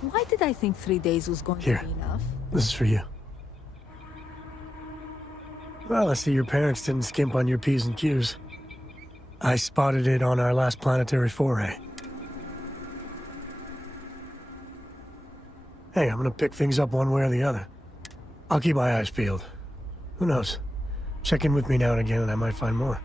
Why did I think 3 days was going Here. to be enough? This is for you. Well, I see your parents didn't skimp on your P's and Q's. I spotted it on our last planetary foray. Hey, I'm gonna pick things up one way or the other. I'll keep my eyes peeled. Who knows? Check in with me now and again and I might find more.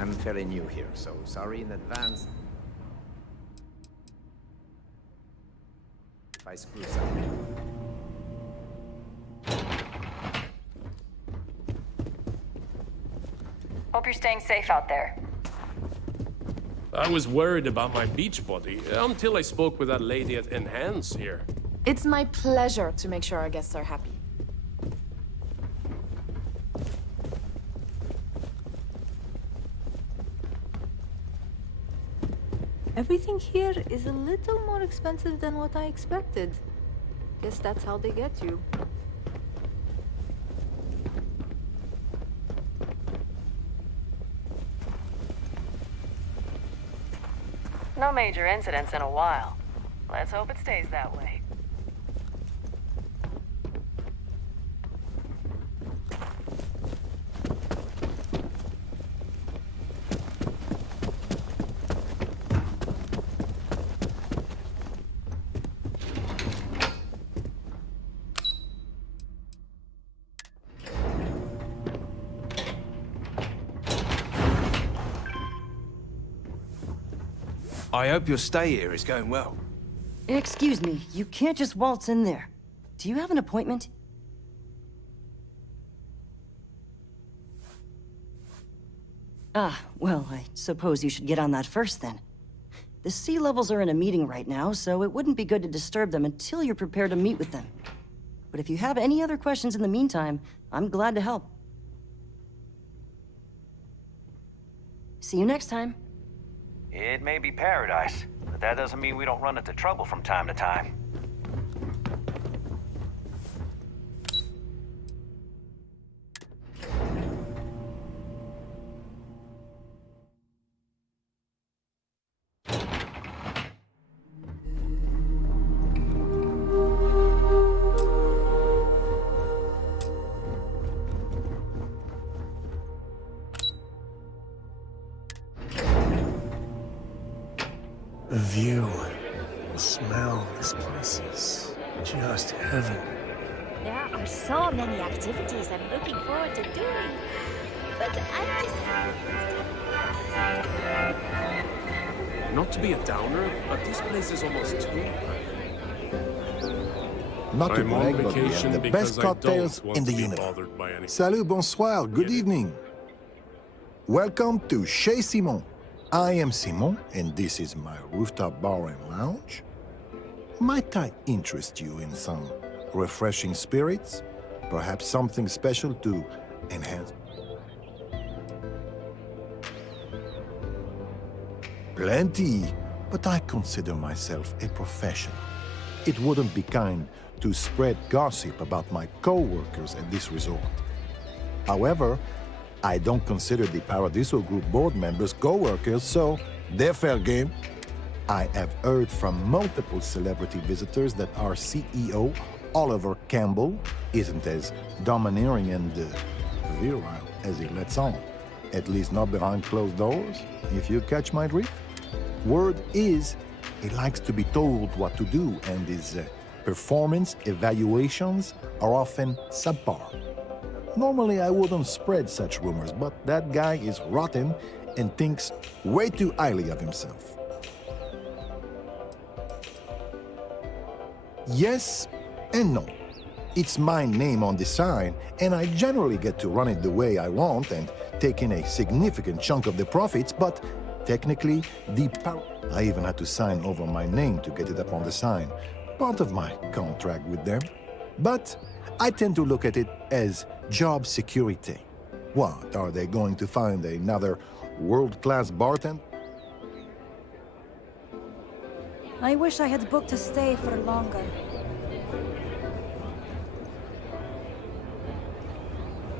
I'm fairly new here, so sorry in advance if I screw something. Hope you're staying safe out there. I was worried about my beach body until I spoke with that lady at Enhance here. It's my pleasure to make sure our guests are happy. Everything here is a little more expensive than what I expected. Guess that's how they get you. No major incidents in a while. Let's hope it stays that way. I hope your stay here is going well. Excuse me, you can't just waltz in there. Do you have an appointment? Ah, well, I suppose you should get on that first then. The sea levels are in a meeting right now, so it wouldn't be good to disturb them until you're prepared to meet with them. But if you have any other questions in the meantime, I'm glad to help. See you next time. It may be paradise, but that doesn't mean we don't run into trouble from time to time. The view, the smell, this place is just heaven. There are so many activities I'm looking forward to doing, but I just... Not to be a downer, but this place is almost too Not to I'm on brag, but we vacation have the because best I cocktails don't want in the to be universe. bothered by anything. Salut, bonsoir, good evening. Welcome to Chez Simon. I am Simon, and this is my rooftop bar and lounge. Might I interest you in some refreshing spirits? Perhaps something special to enhance? Plenty, but I consider myself a professional. It wouldn't be kind to spread gossip about my co-workers at this resort. However, I don't consider the Paradiso Group board members co-workers, so they're fair game. I have heard from multiple celebrity visitors that our CEO, Oliver Campbell, isn't as domineering and virile as he lets on. At least not behind closed doors, if you catch my drift. Word is, he likes to be told what to do, and his performance evaluations are often subpar. Normally, I wouldn't spread such rumors, but that guy is rotten and thinks way too highly of himself. Yes and no. It's my name on the sign, and I generally get to run it the way I want and take in a significant chunk of the profits, but technically, I even had to sign over my name to get it up on the sign. Part of my contract with them. But I tend to look at it as job security. What, are they going to find another world-class bartender? I wish I had booked a stay for longer.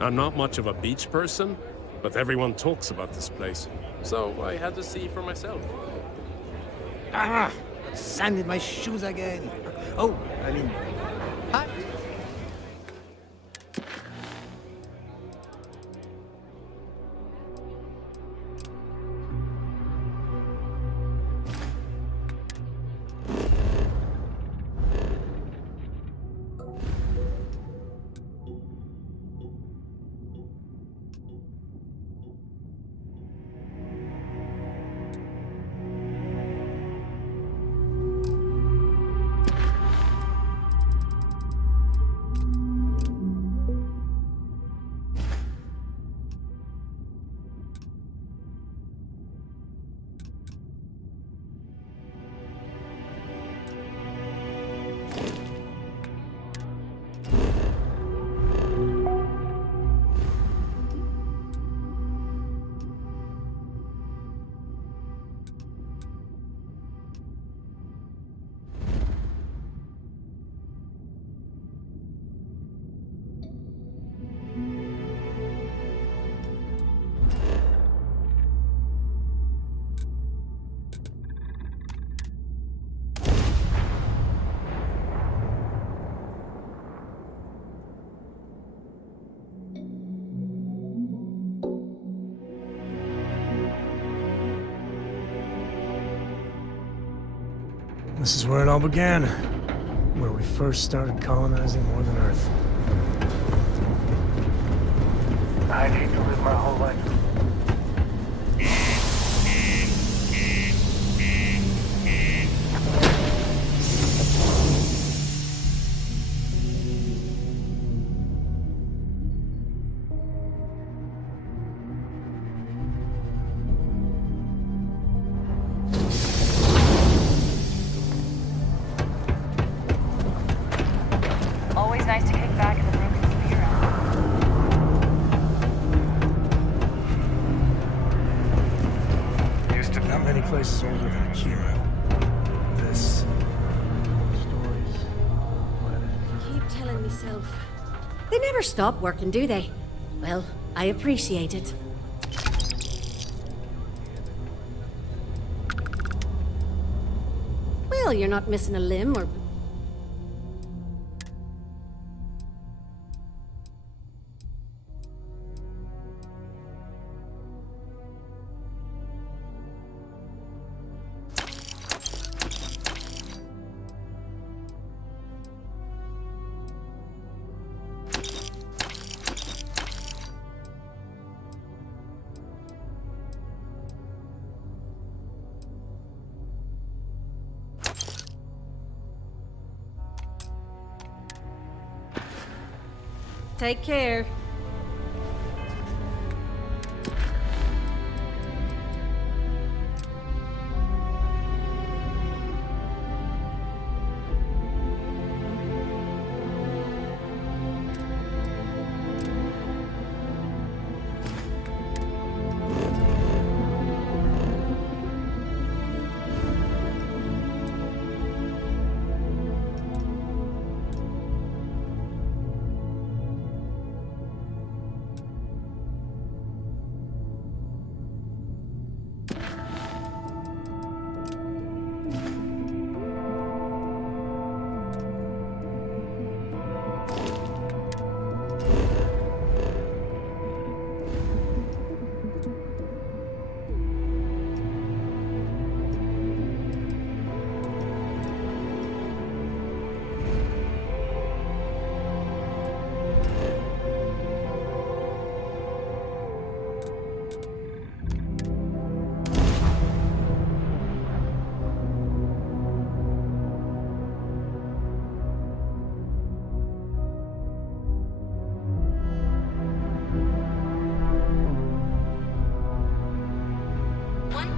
I'm not much of a beach person, but everyone talks about this place. So I had to see for myself. Ah! Sand in my shoes again. Oh, I mean... Hi. This is where it all began. Where we first started colonizing Northern Earth. I'd hate to live my whole life. Always nice to kick back in the broken spear. Not many places older than Akira. This... Keep telling myself. They never stop working, do they? Well, I appreciate it. Well, you're not missing a limb or... Take care.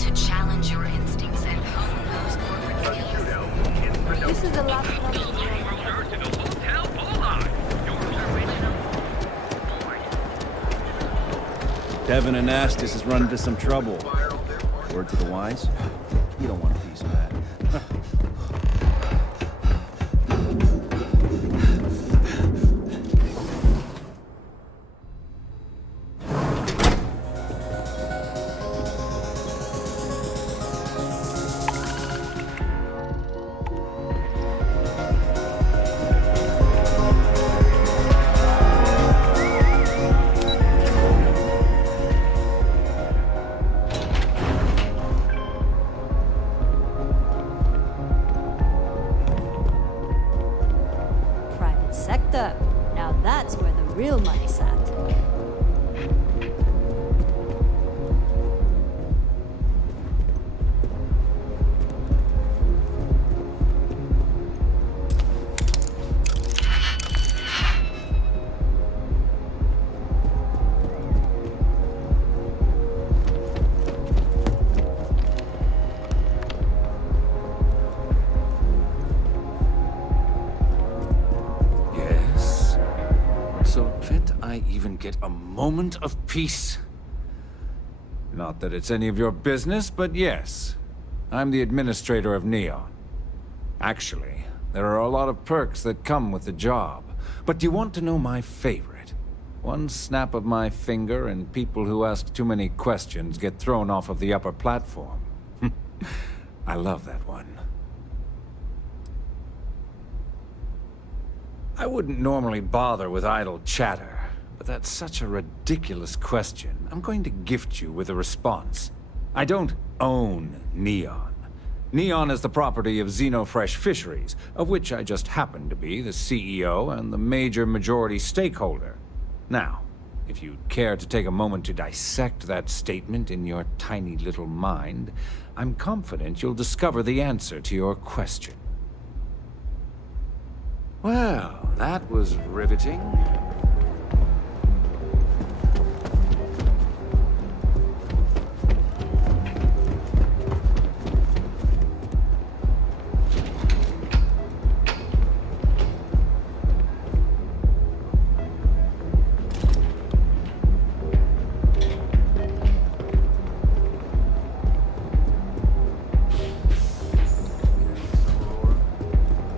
to challenge your instincts and hone those corporate skills. This is the last one. Devin and Astis has run into some trouble. Word to the wise? You don't want a piece of that. Private sector. Now that's where the real money's at. Yes? So can't I even get a moment of peace? Not that it's any of your business, but yes. I'm the administrator of Neon. Actually, there are a lot of perks that come with the job. But do you want to know my favorite? One snap of my finger and people who ask too many questions get thrown off of the upper platform. I love that one. I wouldn't normally bother with idle chatter, but that's such a ridiculous question. I'm going to gift you with a response. I don't own Neon. Neon is the property of Xenofresh Fisheries, of which I just happen to be the CEO and the major majority stakeholder. Now, if you'd care to take a moment to dissect that statement in your tiny little mind, I'm confident you'll discover the answer to your question. Well, that was riveting.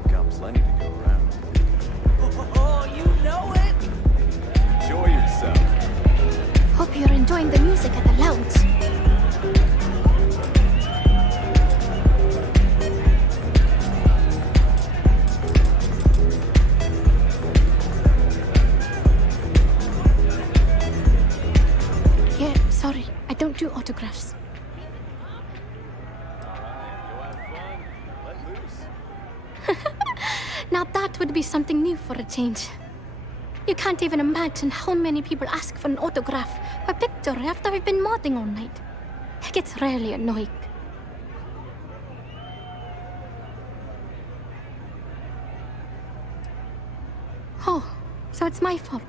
Got plenty to go around. Oh, you know it! Enjoy yourself. Hope you're enjoying the music at the lounge. Yeah, sorry. I don't do autographs. Now that would be something new for a change. You can't even imagine how many people ask for an autograph or picture after we've been modding all night. It gets really annoying. Oh, so it's my fault.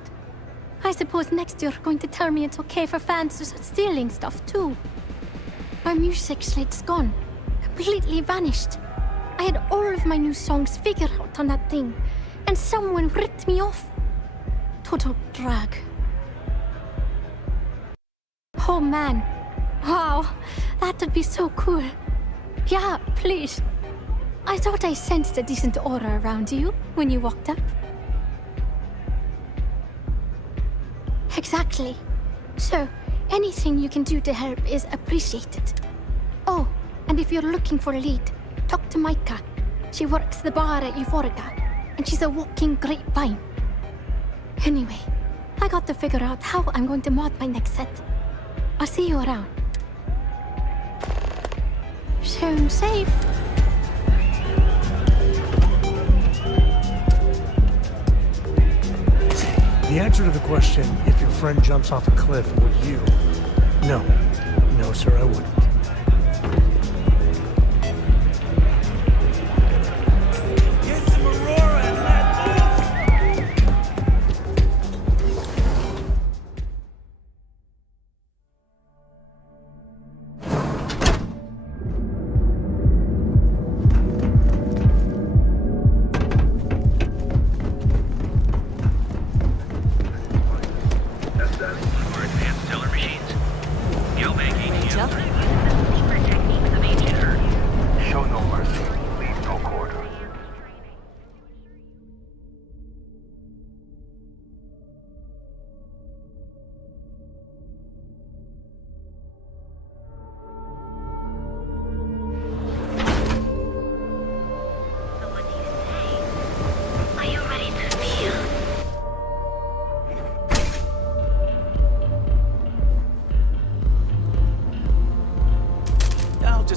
I suppose next you're going to tell me it's okay for fans to start stealing stuff too. My music slate's gone. Completely vanished. I had all of my new songs figured out on that thing, and someone ripped me off. Total drag. Oh man. Wow, that would be so cool. Yeah, please. I thought I sensed a decent aura around you when you walked up. Exactly. So, anything you can do to help is appreciated. Oh, and if you're looking for a lead, talk to Micah. She works the bar at Euphorica, and she's a walking grapevine. Anyway, I got to figure out how I'm going to mod my next set. I'll see you around. Sound safe. The answer to the question, if your friend jumps off a cliff, would you? No. No, sir, I wouldn't. Get some Aurora and let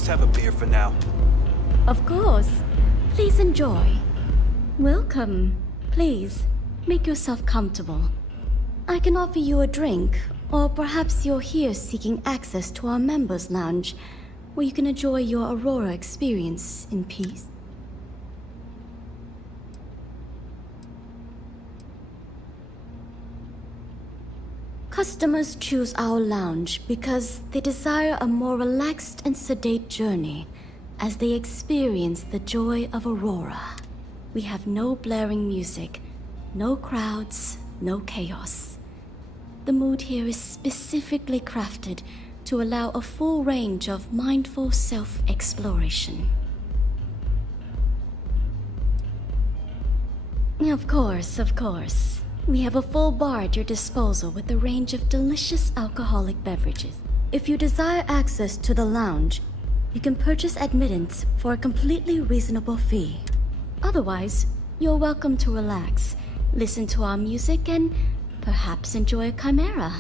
just have a beer for now. Of course. Please enjoy. Welcome. Please, make yourself comfortable. I can offer you a drink, or perhaps you're here seeking access to our members' lounge, where you can enjoy your Aurora experience in peace. Customers choose our lounge because they desire a more relaxed and sedate journey as they experience the joy of Aurora. We have no blaring music, no crowds, no chaos. The mood here is specifically crafted to allow a full range of mindful self-exploration. Of course. We have a full bar at your disposal with a range of delicious alcoholic beverages. If you desire access to the lounge, you can purchase admittance for a completely reasonable fee. Otherwise, you're welcome to relax, listen to our music, and perhaps enjoy a chimera.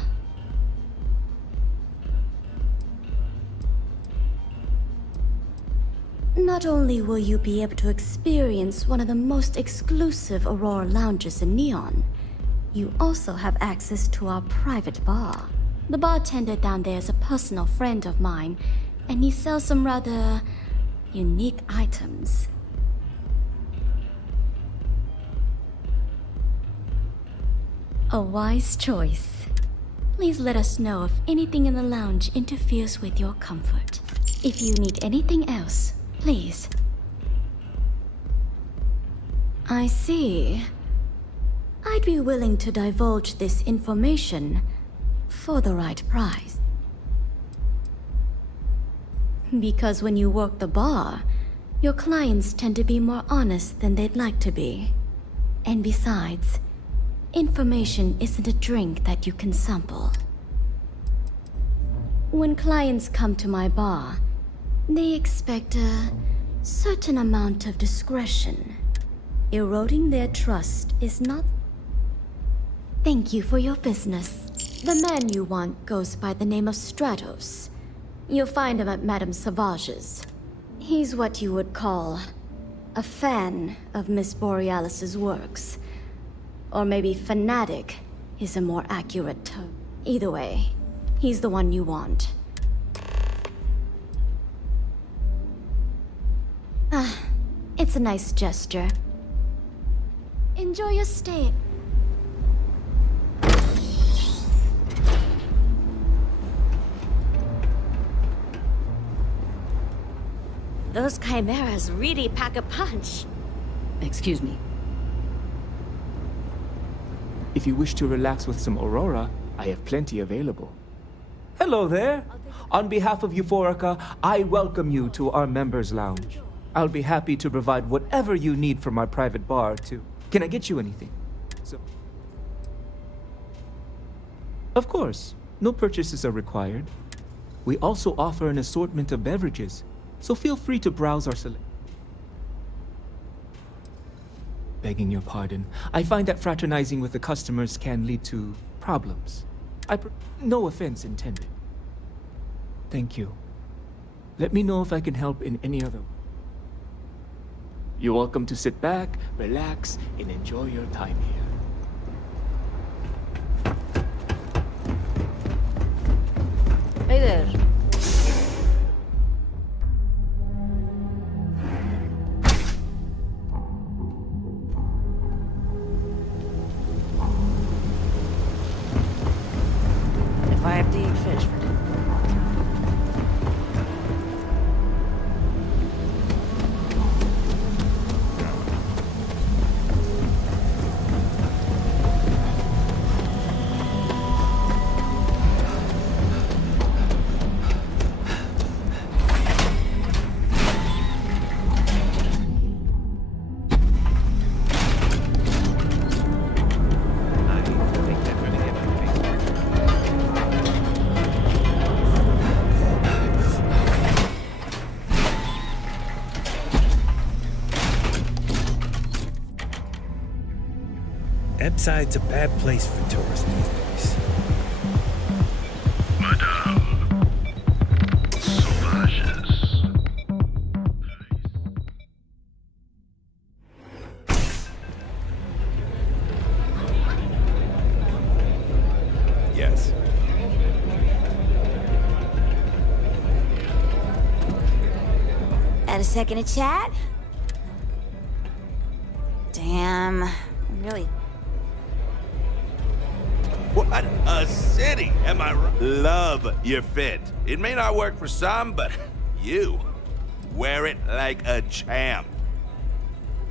Not only will you be able to experience one of the most exclusive Aurora lounges in Neon, you also have access to our private bar. The bartender down there is a personal friend of mine, and he sells some rather unique items. A wise choice. Please let us know if anything in the lounge interferes with your comfort. If you need anything else, please. I see. I'd be willing to divulge this information for the right price. Because when you work the bar, your clients tend to be more honest than they'd like to be. And besides, information isn't a drink that you can sample. When clients come to my bar, they expect a certain amount of discretion. Eroding their trust is not... Thank you for your business. The man you want goes by the name of Stratos. You'll find him at Madame Sauvage's. He's what you would call a fan of Miss Borealis's works. Or maybe fanatic is a more accurate term. Either way, he's the one you want. It's a nice gesture. Enjoy your stay. Those chimeras really pack a punch. Excuse me. If you wish to relax with some Aurora, I have plenty available. Hello there. On behalf of Euphorica, I welcome you to our members' lounge. I'll be happy to provide whatever you need from our private bar, too. Can I get you anything? Of course, no purchases are required. We also offer an assortment of beverages, so feel free to browse our selection. Begging your pardon, I find that fraternizing with the customers can lead to problems. No offense intended. Thank you. Let me know if I can help in any other way. You're welcome to sit back, relax, and enjoy your time here. Hey there. If I have to eat fish for dinner. Epside's a bad place for tourists these days. Madame Sauvage's. second to chat? Damn, really. What a city, am I right? Love your fit. It may not work for some, but you wear it like a champ.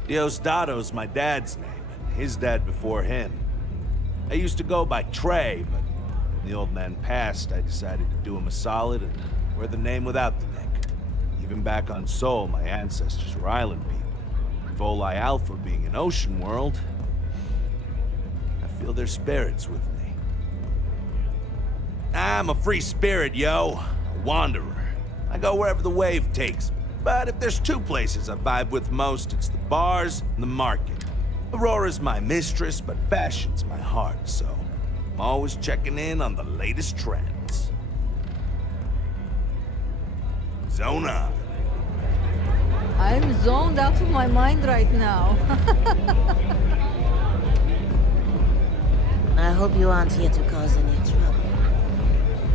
Diosdado's my dad's name, and his dad before him. I used to go by Trey, but when the old man passed, I decided to do him a solid and wear the name without the neck. Even back on Sol, my ancestors were island people. Volii Alpha being an ocean world, I feel their spirits with me. I'm a free spirit, yo. A wanderer. I go wherever the wave takes me. But if there's two places I vibe with most, it's the bars and the market. Aurora's my mistress, but fashion's my heart, so I'm always checking in on the latest trends. Zone on. I'm zoned out of my mind right now. I hope you aren't here to cause any trouble.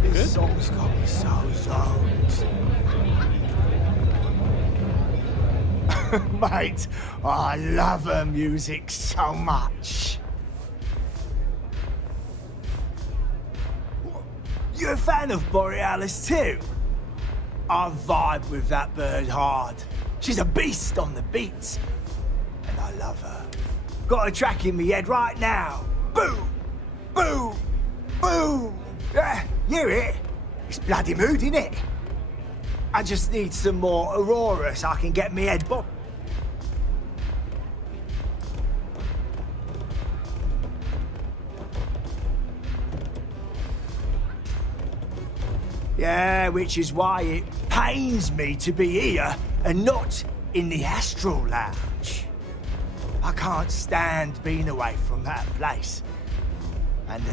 This song's got me so zoned. Mate, I love her music so much. You a fan of Borealis too? I vibe with that bird hard. She's a beast on the beats, and I love her. Got a track in me head right now. Boom! Boom! Boom! Yeah, you hear it? It's bloody mood, innit? I just need some more Aurora so I can get me head bob. Yeah, which is why it pains me to be here and not in the Astral Lounge. I can't stand being away from that place. And,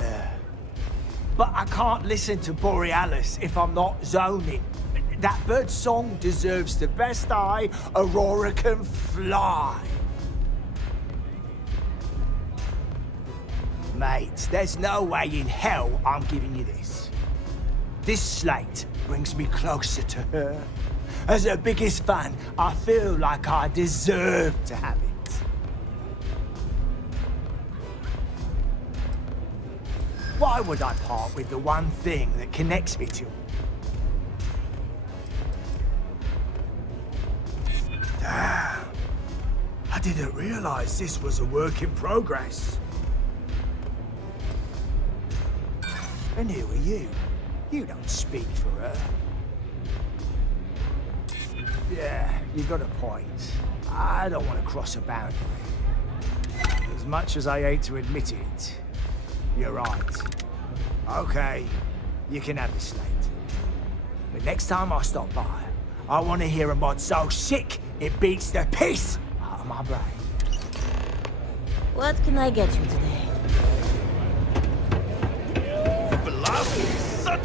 but I can't listen to Borealis if I'm not zoning. That bird song deserves the best eye Aurora can fly. Mate, there's no way in hell I'm giving you this. This slate brings me closer to her. As her biggest fan, I feel like I deserve to have it. Why would I part with the one thing that connects me to her? Damn. I didn't realize this was a work in progress. And who are you? You don't speak for her. Yeah, you got a point. I don't want to cross a boundary. As much as I hate to admit it, you're right. Okay, you can have the slate. But next time I stop by, I want to hear a mod so sick it beats the piss out of my brain. What can I get you today? Velocity is such...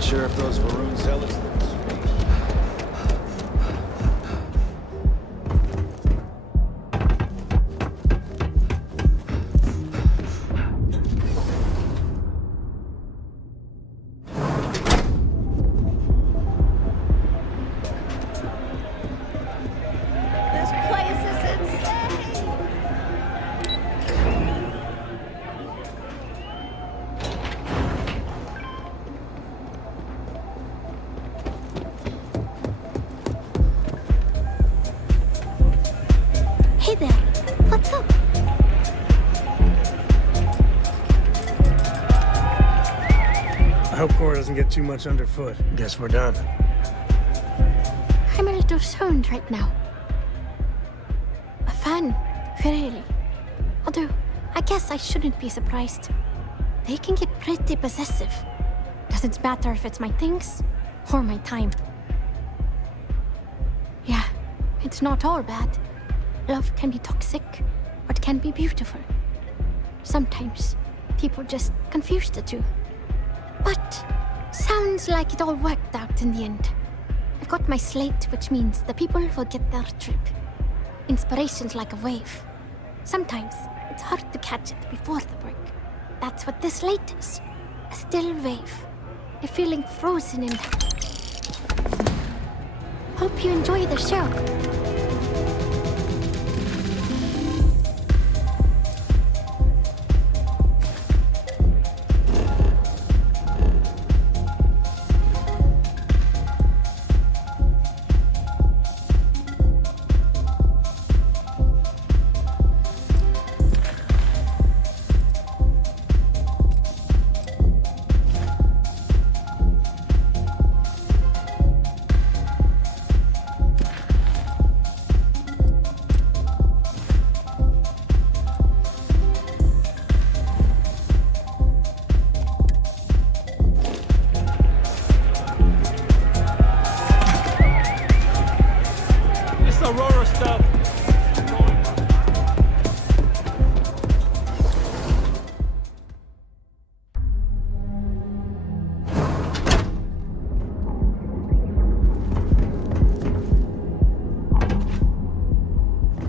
Sure if those Varun zealots Get too much underfoot. Guess we're done. I'm a little zoned right now. A fan, really. Although, I guess I shouldn't be surprised. They can get pretty possessive. Doesn't matter if it's my things or my time. It's not all bad. Love can be toxic, or it can be beautiful. Sometimes people just confuse the two. But sounds like it all worked out in the end. I've got my slate, which means the people will get their trip. Inspiration's like a wave. Sometimes it's hard to catch it before the break. That's what this slate is. A still wave. A feeling frozen in. Hope you enjoy the show.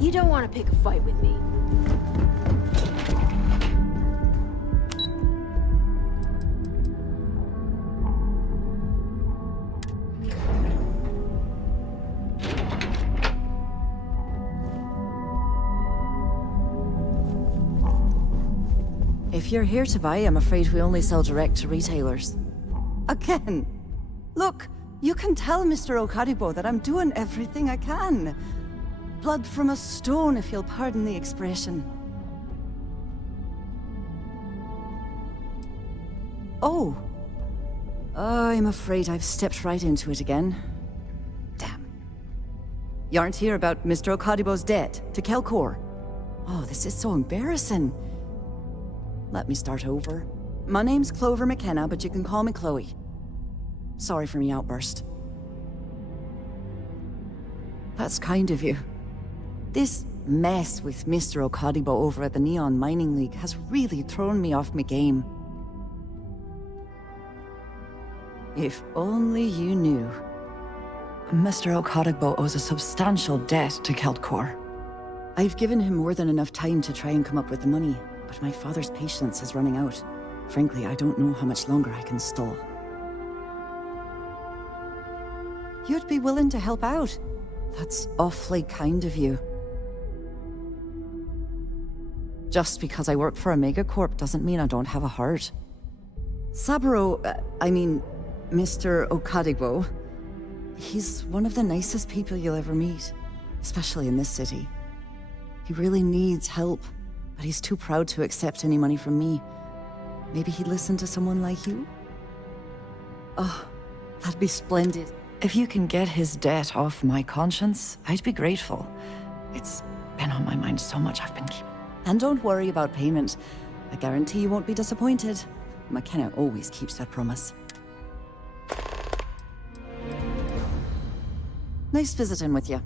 You don't want to pick a fight with me. If you're here to buy, I'm afraid we only sell direct to retailers. Again! Look, you can tell Mr. Okaribo that I'm doing everything I can. Blood from a stone, if you'll pardon the expression. Oh. I'm afraid I've stepped right into it again. Damn. You aren't here about Mr. Okaribo's debt to Kelkor. Oh, this is so embarrassing. Let me start over. My name's Clover McKenna, but you can call me Chloe. Sorry for me outburst. That's kind of you. This mess with Mr. Okaribo over at the Neon Mining League has really thrown me off my game. If only you knew. Mr. Okaribo owes a substantial debt to Kelkor. I've given him more than enough time to try and come up with the money, but my father's patience is running out. Frankly, I don't know how much longer I can stall. You'd be willing to help out. That's awfully kind of you. Just because I work for a megacorp doesn't mean I don't have a heart. Saburo, Mr. Okaribo, he's one of the nicest people you'll ever meet, especially in this city. He really needs help, but he's too proud to accept any money from me. Maybe he'd listen to someone like you? Oh, that'd be splendid. If you can get his debt off my conscience, I'd be grateful. It's been on my mind so much I've been keeping. And don't worry about payment. I guarantee you won't be disappointed. McKenna always keeps that promise. Nice visiting with you.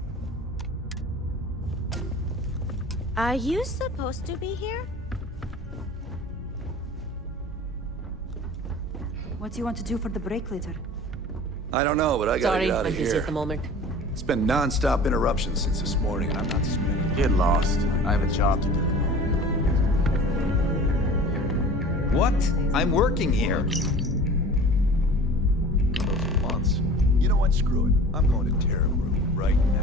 Are you supposed to be here? What do you want to do for the break later? I don't know, but I gotta get out of here. Sorry, I'm busy at the moment. It's been non-stop interruptions since this morning, and I'm not spending. Get lost. I have a job to do. What? I'm working here. Months. You know what? Screw it. I'm going to Terra Group right now.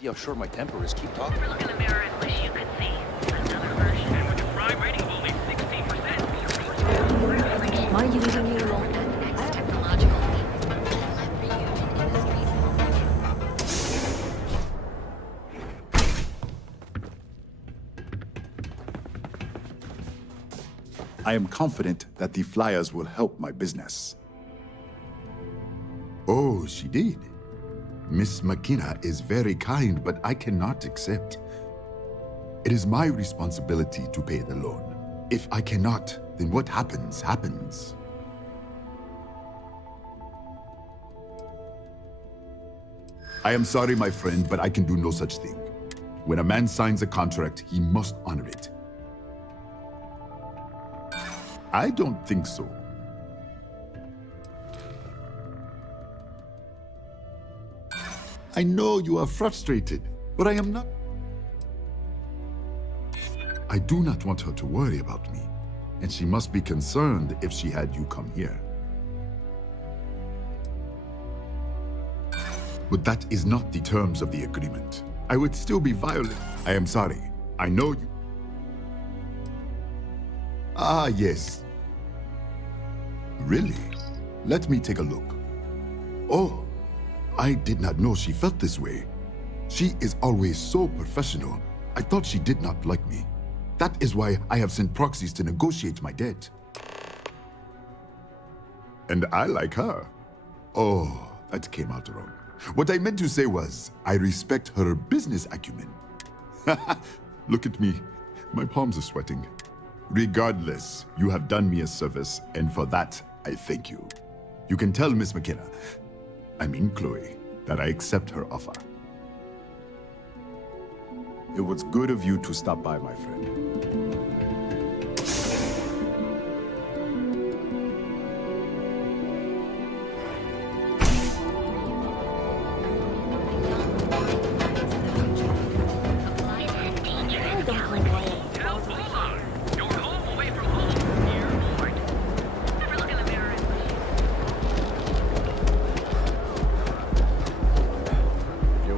Yeah, sure, my temper is. Keep talking. Look in the mirror and wish you could see. Another version. And with a crime rating of only 16%. Why are you leaving me alone? Next technological leap. I am confident that the flyers will help my business. Oh, she did. Miss McKenna is very kind, but I cannot accept. It is my responsibility to pay the loan. If I cannot, then what happens, happens. I am sorry, my friend, but I can do no such thing. When a man signs a contract, he must honor it. I don't think so. I know you are frustrated, but I am not. I do not want her to worry about me, and she must be concerned if she had you come here. But that is not the terms of the agreement. I would still be violent. I am sorry. I know you. Ah, yes. Really? Let me take a look. Oh, I did not know she felt this way. She is always so professional. I thought she did not like me. That is why I have sent proxies to negotiate my debt. And I like her. Oh, that came out wrong. What I meant to say was, I respect her business acumen. Look at me. My palms are sweating. Regardless, you have done me a service, and for that, I thank you. You can tell Miss McKenna, I mean Chloe, that I accept her offer. It was good of you to stop by, my friend.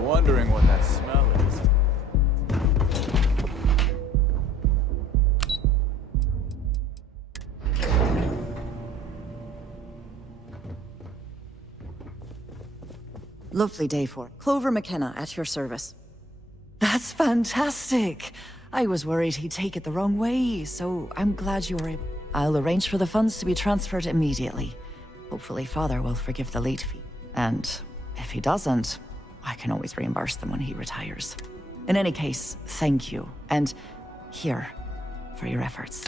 Wondering what that smell is. Lovely day for Clover McKenna at your service. That's fantastic. I was worried he'd take it the wrong way, so I'm glad you were able. I'll arrange for the funds to be transferred immediately. Hopefully Father will forgive the late fee. And if he doesn't, I can always reimburse them when he retires. In any case, thank you. And here, for your efforts.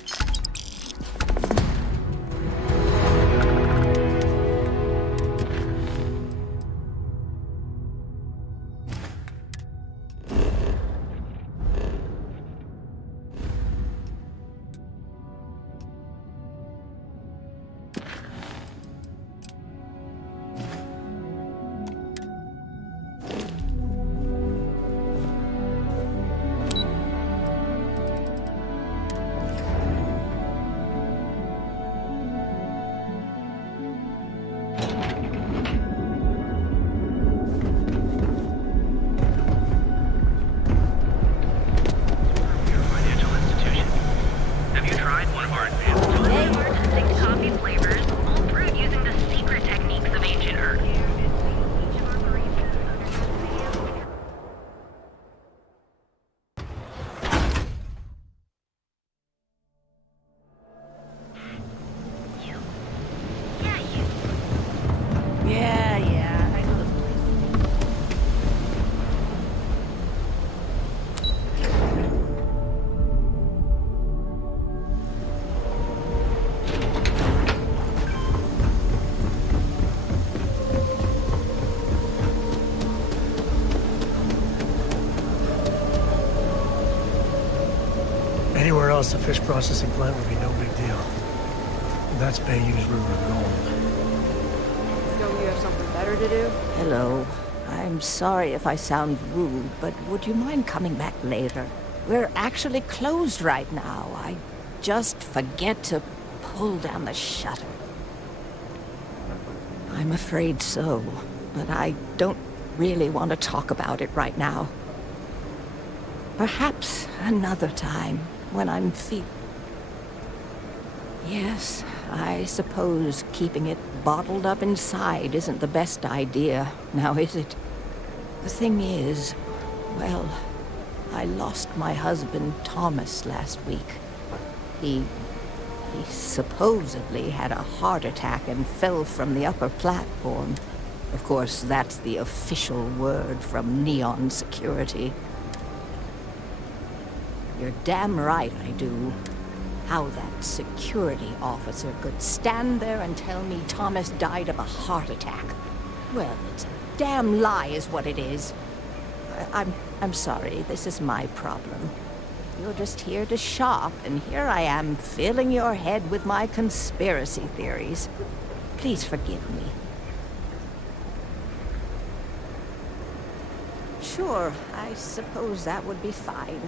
Anywhere else, a fish processing plant would be no big deal. That's Bayou's River Gold. Don't you have something better to do? Hello. I'm sorry if I sound rude, but would you mind coming back later? We're actually closed right now. I just forget to pull down the shutter. I'm afraid so, but I don't really want to talk about it right now. Perhaps another time, when I'm Yes, I suppose keeping it bottled up inside isn't the best idea, now is it? The thing is, well, I lost my husband Thomas last week. He supposedly had a heart attack and fell from the upper platform. Of course, that's the official word from Neon Security. You're damn right I do. How that security officer could stand there and tell me Thomas died of a heart attack. Well, it's a damn lie is what it is. I'm sorry, this is my problem. You're just here to shop, and here I am filling your head with my conspiracy theories. Please forgive me. Sure, I suppose that would be fine.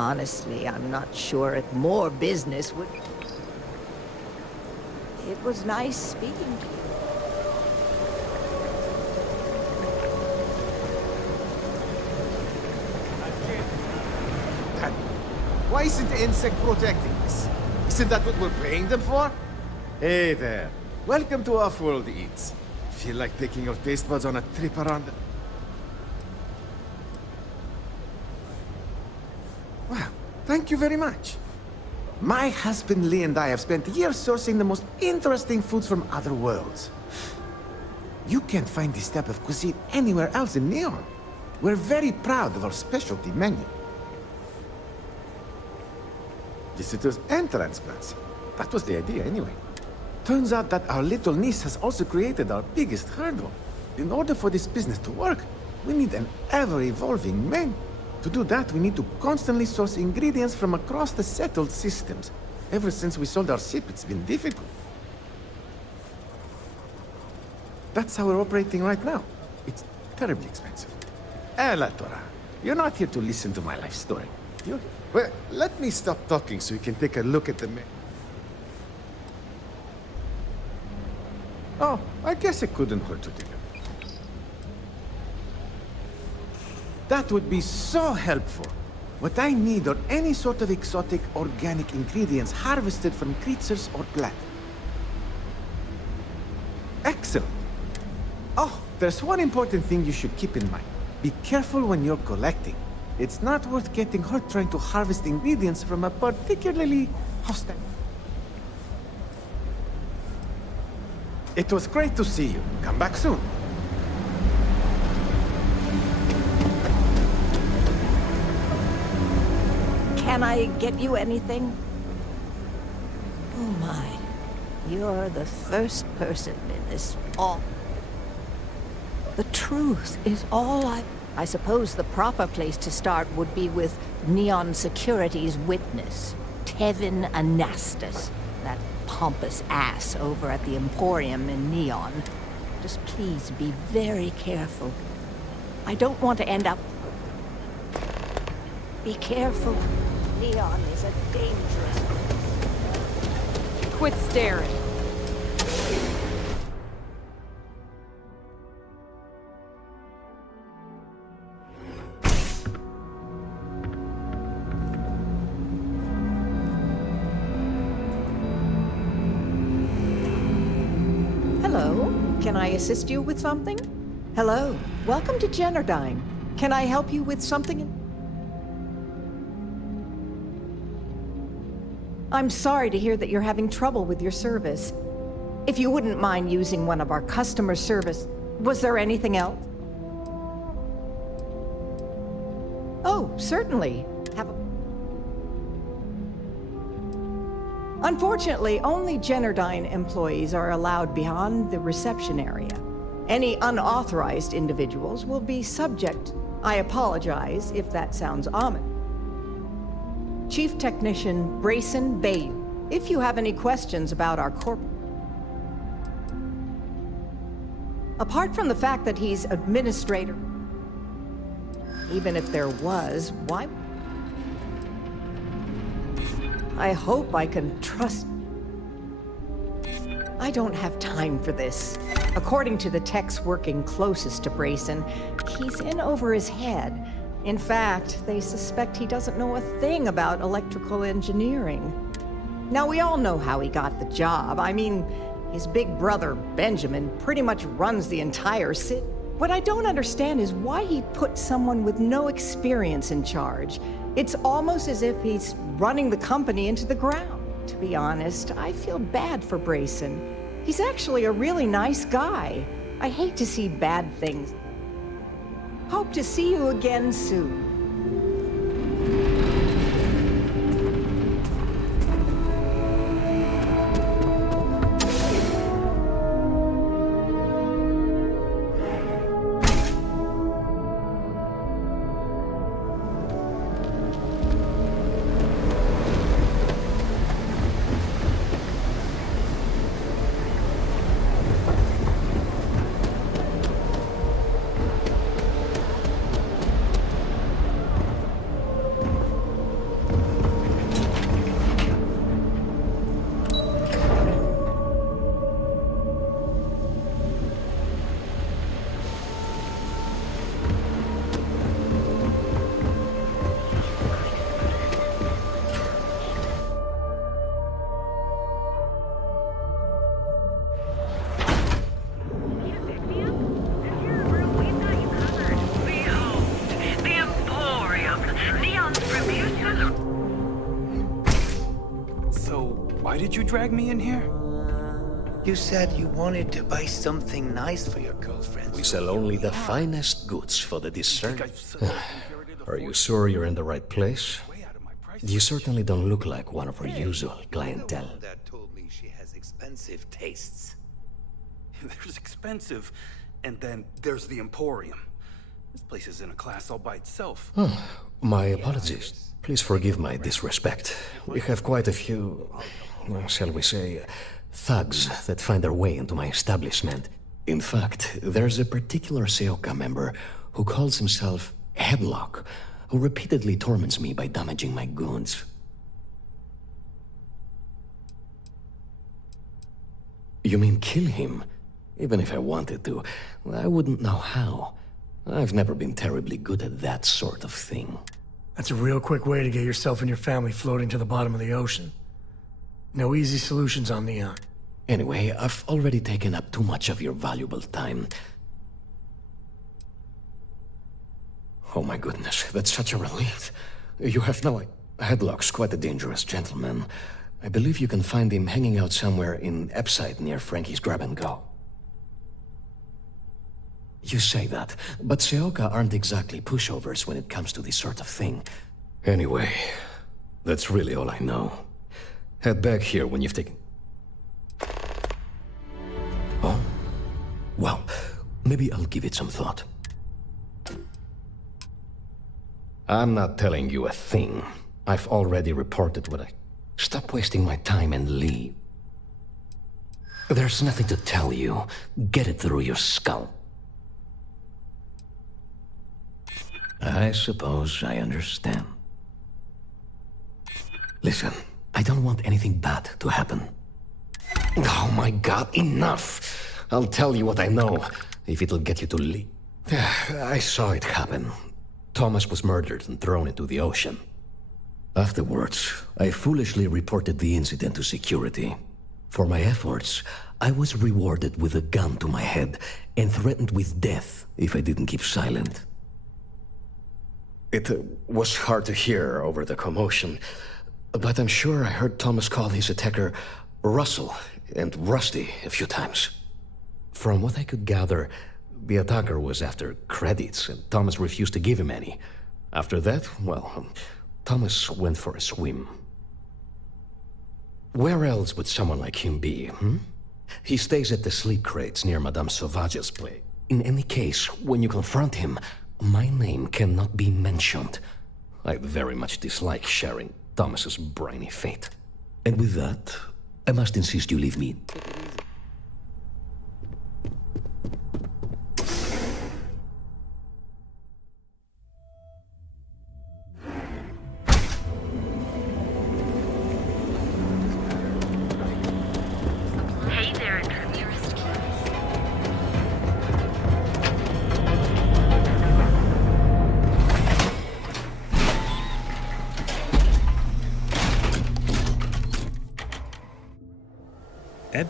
Honestly, I'm not sure if more business would... It was nice speaking to you. Why isn't the insect protecting us? Isn't that what we're paying them for? Hey there. Welcome to Off-World Eats. Feel like taking your taste buds on a trip around the... Wow, thank you very much. My husband Lee and I have spent years sourcing the most interesting foods from other worlds. You can't find this type of cuisine anywhere else in Neon. We're very proud of our specialty menu. Visitors and transplants. That was the idea anyway. Turns out that our little niece has also created our biggest hurdle. In order for this business to work, we need an ever-evolving menu. To do that, we need to constantly source ingredients from across the settled systems. Ever since we sold our ship, it's been difficult. That's how we're operating right now. It's terribly expensive. La Torah, you're not here to listen to my life story. Well, let me stop talking so you can take a look at the menu. Oh, I guess it couldn't hurt to take a look. That would be so helpful. What I need are any sort of exotic organic ingredients harvested from creatures or plants. Excellent. Oh, there's one important thing you should keep in mind. Be careful when you're collecting. It's not worth getting hurt trying to harvest ingredients from a particularly hostile... It was great to see you. Come back soon. Can I get you anything? Oh my. You're the first person in this all... The truth is all I suppose the proper place to start would be with Neon Security's witness, Tevin Anastas, that pompous ass over at the Emporium in Neon. Just please be very careful. I don't want to end up... Be careful. Neon is a dangerous... Quit staring. Hello, can I assist you with something? Hello, welcome to Generdyne. Can I help you with something? I'm sorry to hear that you're having trouble with your service. If you wouldn't mind using one of our customer service... Was there anything else? Oh, certainly. Unfortunately, only Generdyne employees are allowed beyond the reception area. Any unauthorized individuals will be subject... I apologize if that sounds ominous. Chief Technician Brayson Bayou, if you have any questions about our corporate... Apart from the fact that he's administrator... Even if there was, why... I hope I can trust... I don't have time for this. According to the techs working closest to Brayson, he's in over his head. In fact, they suspect he doesn't know a thing about electrical engineering. Now, we all know how he got the job. I mean, his big brother, Benjamin, pretty much runs the entire city. What I don't understand is why he put someone with no experience in charge. It's almost as if he's running the company into the ground. To be honest, I feel bad for Brayson. He's actually a really nice guy. I hate to see bad things. Hope to see you again soon. Why did you drag me in here? You said you wanted to buy something nice for your girlfriend. We sell only the finest goods for the discerning. Are you sure you're in the right place? You certainly don't look like one of our usual clientele. That told me she has expensive tastes. There's expensive, and then there's the Emporium. This place is in a class all by itself. My apologies. Please forgive my disrespect. We have quite a few, shall we say, thugs that find their way into my establishment. In fact, there's a particular Seoka member who calls himself Headlock, who repeatedly torments me by damaging my goods. You mean kill him? Even if I wanted to, I wouldn't know how. I've never been terribly good at that sort of thing. That's a real quick way to get yourself and your family floating to the bottom of the ocean. No easy solutions on Neon. Anyway, I've already taken up too much of your valuable time. Oh my goodness, that's such a relief. You have no idea. Headlock's quite a dangerous gentleman. I believe you can find him hanging out somewhere in Epside near Frankie's Grab and Go. You say that, but Seoka aren't exactly pushovers when it comes to this sort of thing. Anyway, that's really all I know. Head back here when you've taken... Oh? Well, maybe I'll give it some thought. I'm not telling you a thing. I've already reported what I... Stop wasting my time and leave. There's nothing to tell you. Get it through your skull. I suppose I understand. Listen, I don't want anything bad to happen. Oh my god, enough! I'll tell you what I know, if it'll get you to leave. I saw it happen. Thomas was murdered and thrown into the ocean. Afterwards, I foolishly reported the incident to security. For my efforts, I was rewarded with a gun to my head and threatened with death if I didn't keep silent. It was hard to hear over the commotion, but I'm sure I heard Thomas call his attacker Russell and Rusty a few times. From what I could gather, the attacker was after credits, and Thomas refused to give him any. After that, well, Thomas went for a swim. Where else would someone like him be, He stays at the sleep crates near Madame Sauvage's place. In any case, when you confront him, my name cannot be mentioned. I very much dislike sharing Thomas's briny fate. And with that, I must insist you leave me.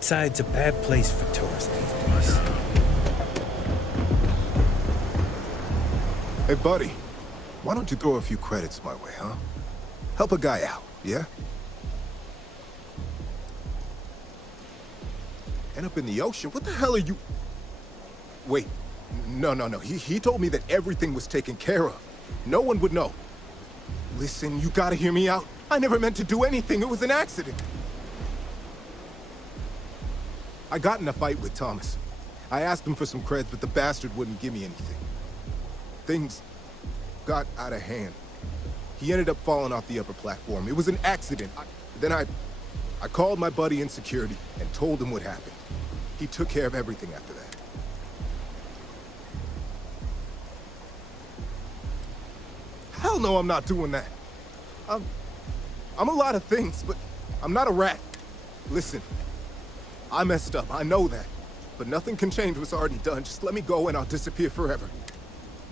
Southside's a bad place for tourists these days. Hey, buddy. Why don't you throw a few credits my way, huh? Help a guy out, yeah? End up in the ocean? What the hell are you... Wait. No. He told me that everything was taken care of. No one would know. Listen, you gotta hear me out. I never meant to do anything. It was an accident. I got in a fight with Thomas. I asked him for some creds, but the bastard wouldn't give me anything. Things got out of hand. He ended up falling off the upper platform. It was an accident. Then I called my buddy in security and told him what happened. He took care of everything after that. Hell no, I'm not doing that. I'm a lot of things, but I'm not a rat. Listen, I messed up, I know that. But nothing can change what's already done. Just let me go and I'll disappear forever.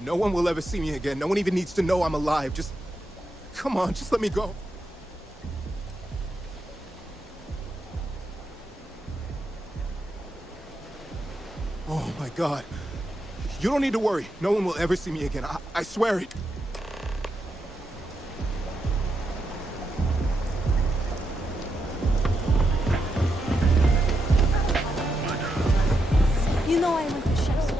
No one will ever see me again. No one even needs to know I'm alive. Just... come on, just let me go. Oh my God. You don't need to worry. No one will ever see me again. I swear it. You know I went to chef's.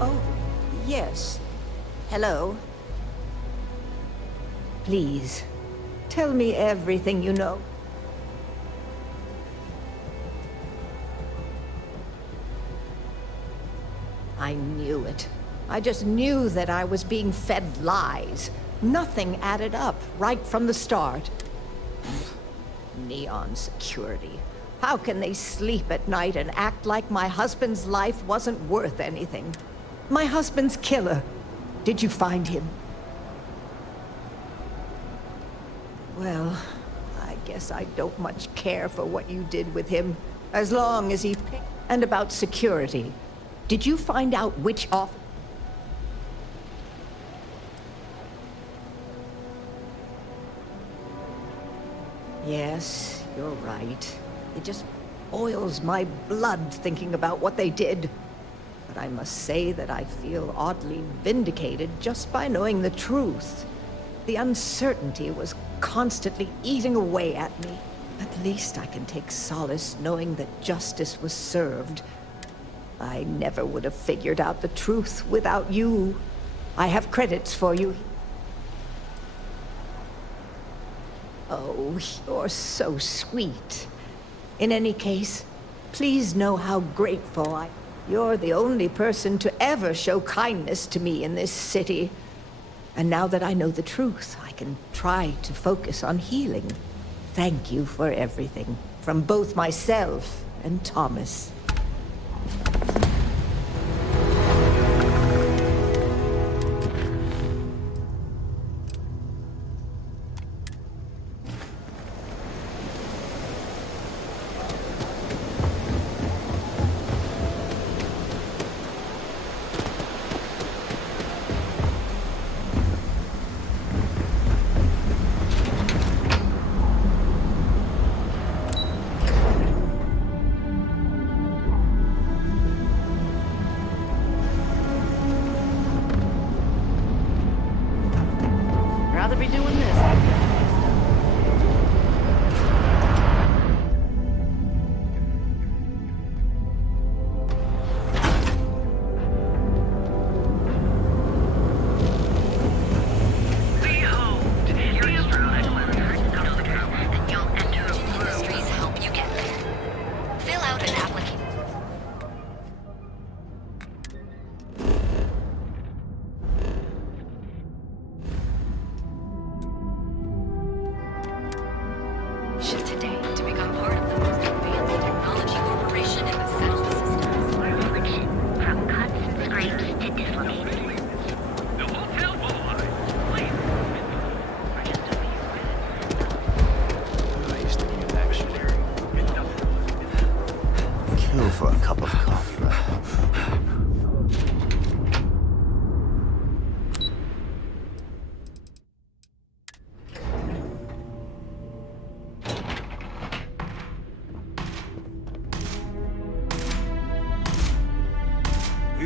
Oh, yes. Hello? Please, tell me everything you know. I knew it. I just knew that I was being fed lies. Nothing added up right from the start. Neon security. How can they sleep at night and act like my husband's life wasn't worth anything? My husband's killer. Did you find him? Well, I guess I don't much care for what you did with him, as long as he picked. And about security. Did you find out which office? Yes, you're right. It just boils my blood thinking about what they did. But I must say that I feel oddly vindicated just by knowing the truth. The uncertainty was constantly eating away at me. At least I can take solace knowing that justice was served. I never would have figured out the truth without you. I have credits for you. Oh, you're so sweet. In any case, please know how grateful I am. You're the only person to ever show kindness to me in this city. And now that I know the truth, I can try to focus on healing. Thank you for everything, from both myself and Thomas. Rather be doing this.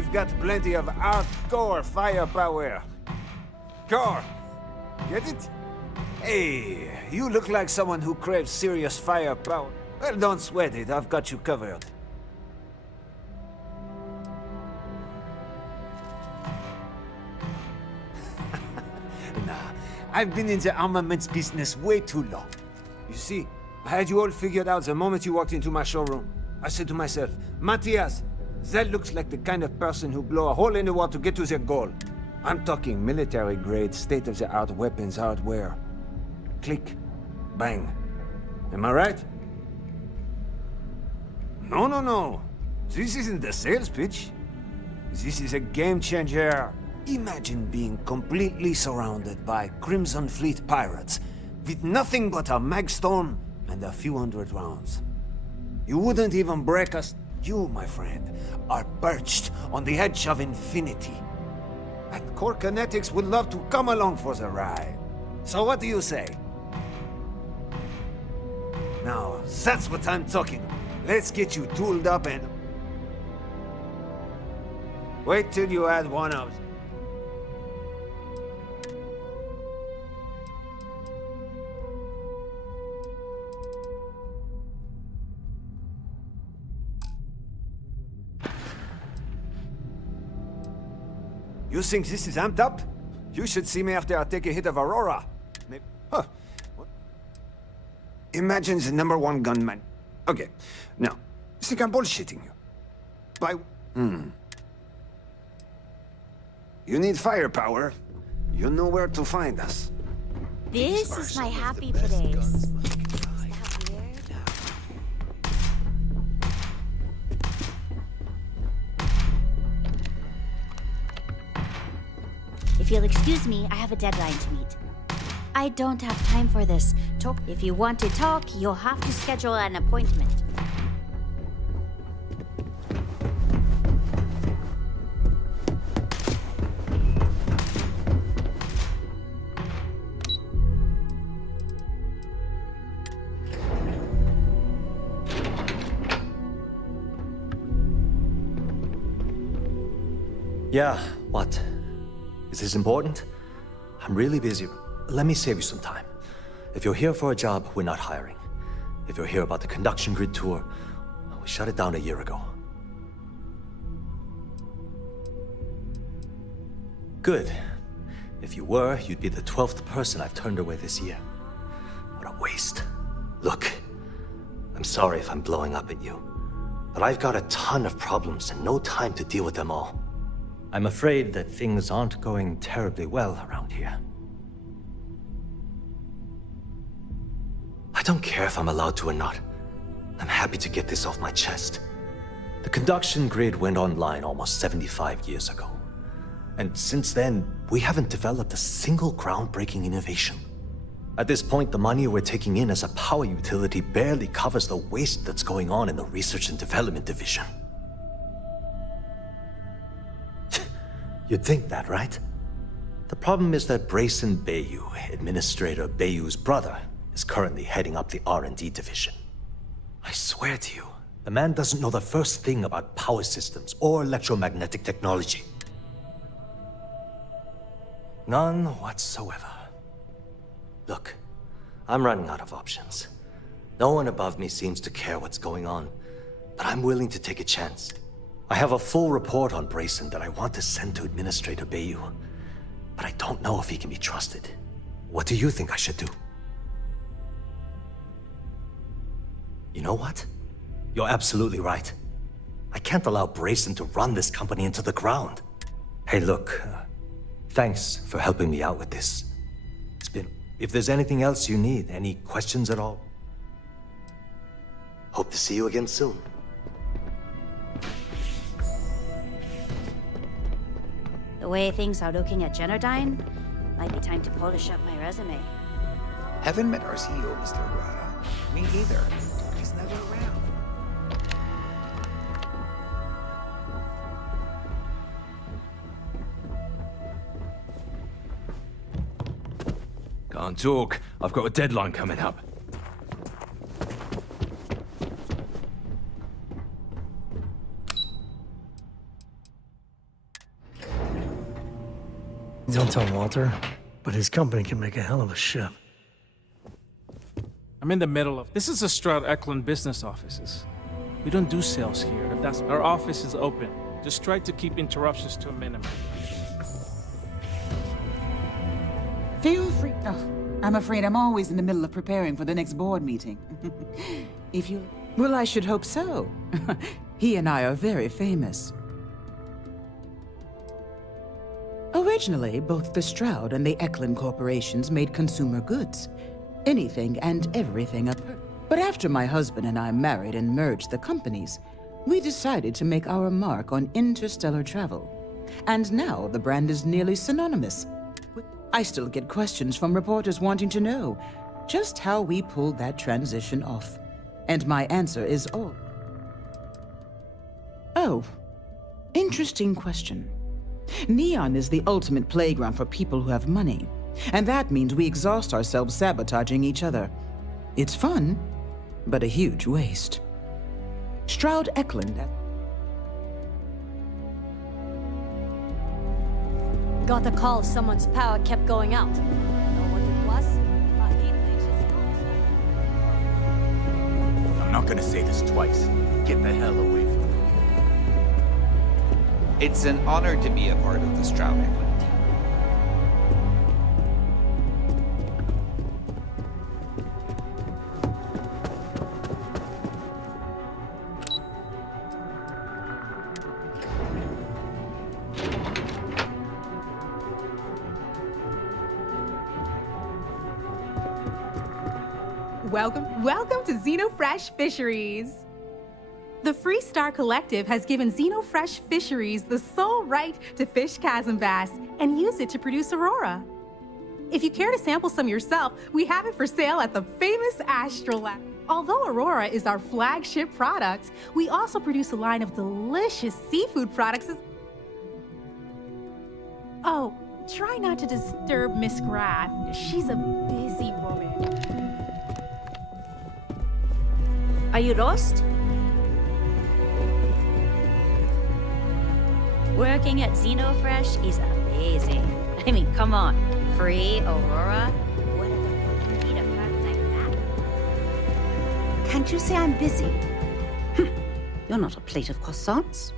We've got plenty of hardcore firepower. Core, get it? Hey, you look like someone who craves serious firepower. Well, don't sweat it. I've got you covered. Nah, I've been in the armaments business way too long. You see, I had you all figured out the moment you walked into my showroom. I said to myself, Matthias, that looks like the kind of person who blow a hole in the wall to get to their goal. I'm talking military-grade, state-of-the-art weapons hardware. Click. Bang. Am I right? No. This isn't a sales pitch. This is a game changer. Imagine being completely surrounded by Crimson Fleet pirates with nothing but a magstorm and a few hundred rounds. You wouldn't even break us. You, my friend, are perched on the edge of infinity. And Core Kinetics would love to come along for the ride. So what do you say? Now, that's what I'm talking about. Let's get you tooled up and... Wait till you add one of... You think this is amped up? You should see me after I take a hit of Aurora. Maybe... Huh. What? Imagine the #1 gunman. Okay, now, you think I'm bullshitting you? By... You need firepower. You know where to find us. This is my happy place. If you'll excuse me, I have a deadline to meet. I don't have time for this. If you want to talk, you'll have to schedule an appointment. Yeah, what? Is this important? I'm really busy. Let me save you some time. If you're here for a job, we're not hiring. If you're here about the conduction grid tour, we shut it down a year ago. Good. If you were, you'd be the 12th person I've turned away this year. What a waste. Look, I'm sorry if I'm blowing up at you, but I've got a ton of problems and no time to deal with them all. I'm afraid that things aren't going terribly well around here. I don't care if I'm allowed to or not. I'm happy to get this off my chest. The conduction grid went online almost 75 years ago. And since then, we haven't developed a single groundbreaking innovation. At this point, the money we're taking in as a power utility barely covers the waste that's going on in the research and development division. You'd think that, right? The problem is that Brayson Bayou, Administrator Bayou's brother, is currently heading up the R&D division. I swear to you, the man doesn't know the first thing about power systems or electromagnetic technology. None whatsoever. Look, I'm running out of options. No one above me seems to care what's going on, but I'm willing to take a chance. I have a full report on Brayson that I want to send to Administrator Bayou, but I don't know if he can be trusted. What do you think I should do? You know what? You're absolutely right. I can't allow Brayson to run this company into the ground. Hey, look, thanks for helping me out with this. It's been... If there's anything else you need, any questions at all? Hope to see you again soon. The way things are looking at Genodyne, might be time to polish up my resume. Haven't met our CEO, Mr. Arada. Me either. He's never around. Can't talk. I've got a deadline coming up. don't tell Walter, but his company can make a hell of a ship. I'm in the middle of... This is the Stroud Eklund business offices. We don't do sales here. If that's... Our office is open. Just try to keep interruptions to a minimum. Feel free... Oh, I'm afraid I'm always in the middle of preparing for the next board meeting. If you... Well, I should hope so. He and I are very famous. Originally, both the Stroud and the Eklund corporations made consumer goods. Anything and everything up. But after my husband and I married and merged the companies, we decided to make our mark on interstellar travel. And now the brand is nearly synonymous. I still get questions from reporters wanting to know just how we pulled that transition off. And my answer is Oh, interesting question. Neon is the ultimate playground for people who have money. And that means we exhaust ourselves sabotaging each other. It's fun, but a huge waste. Stroud Eklund. Got the call someone's power kept going out. Know what it was? A heat leech. I'm not gonna say this twice. Get the hell away from me. It's an honor to be a part of the Stroud Eklund team. Welcome to Xenofresh Fisheries. The Freestar Collective has given Xenofresh Fisheries the sole right to fish chasm bass and use it to produce Aurora. If you care to sample some yourself, we have it for sale at the famous Astrolab. Although Aurora is our flagship product, we also produce a line of delicious seafood products. Oh, try not to disturb Miss Graff. She's a busy woman. Are you lost? Working at Xenofresh is amazing. I mean, come on. Free Aurora? What are the need a perk like that? Can't you say I'm busy? You're not a plate of croissants.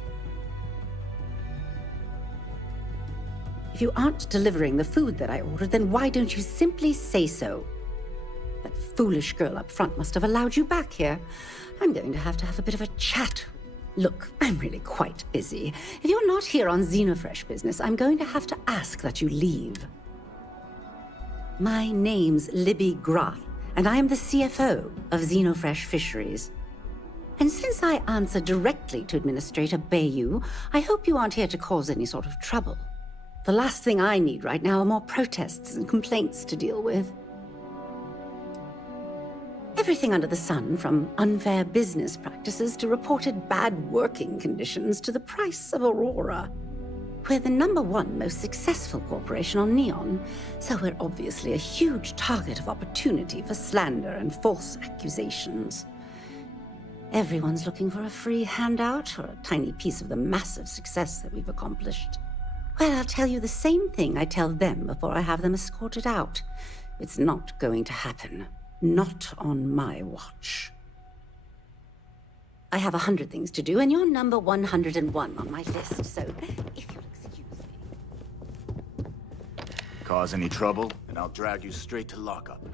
If you aren't delivering the food that I ordered, then why don't you simply say so? That foolish girl up front must have allowed you back here. I'm going to have a bit of a chat. Look, I'm really quite busy. If you're not here on Xenofresh business, I'm going to have to ask that you leave. My name's Libby Groth, and I am the CFO of Xenofresh Fisheries. And since I answer directly to Administrator Bayou, I hope you aren't here to cause any sort of trouble. The last thing I need right now are more protests and complaints to deal with. Everything under the sun, from unfair business practices to reported bad working conditions to the price of Aurora. We're the #1 most successful corporation on Neon, so we're obviously a huge target of opportunity for slander and false accusations. Everyone's looking for a free handout or a tiny piece of the massive success that we've accomplished. Well, I'll tell you the same thing I tell them before I have them escorted out. It's not going to happen. Not on my watch. I have 100 things to do, and you're number 101 on my list, so if you'll excuse me. Cause any trouble, and I'll drag you straight to lockup.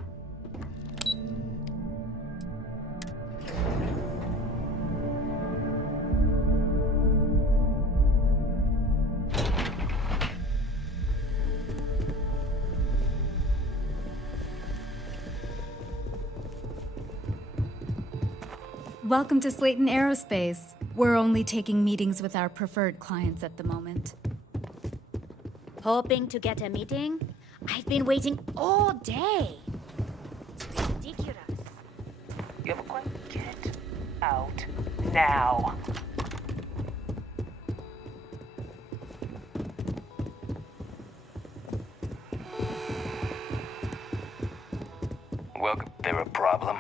Welcome to Slayton Aerospace. We're only taking meetings with our preferred clients at the moment. Hoping to get a meeting? I've been waiting all day. It's ridiculous. You have a question? Get out now. Welcome. There a problem?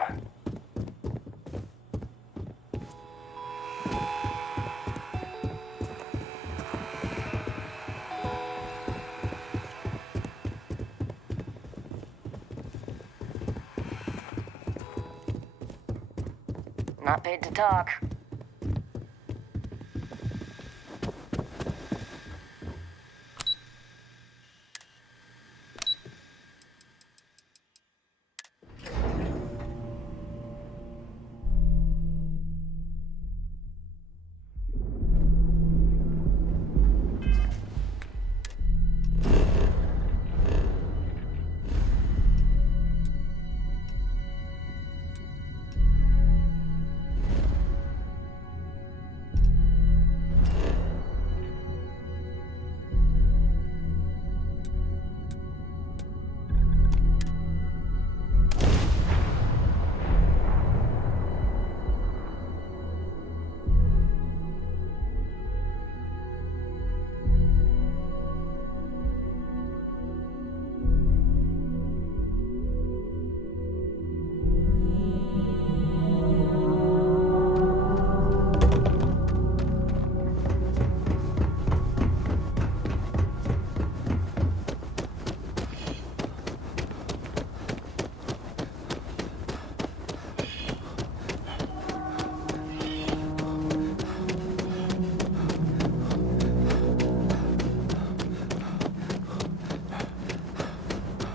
Not paid to talk.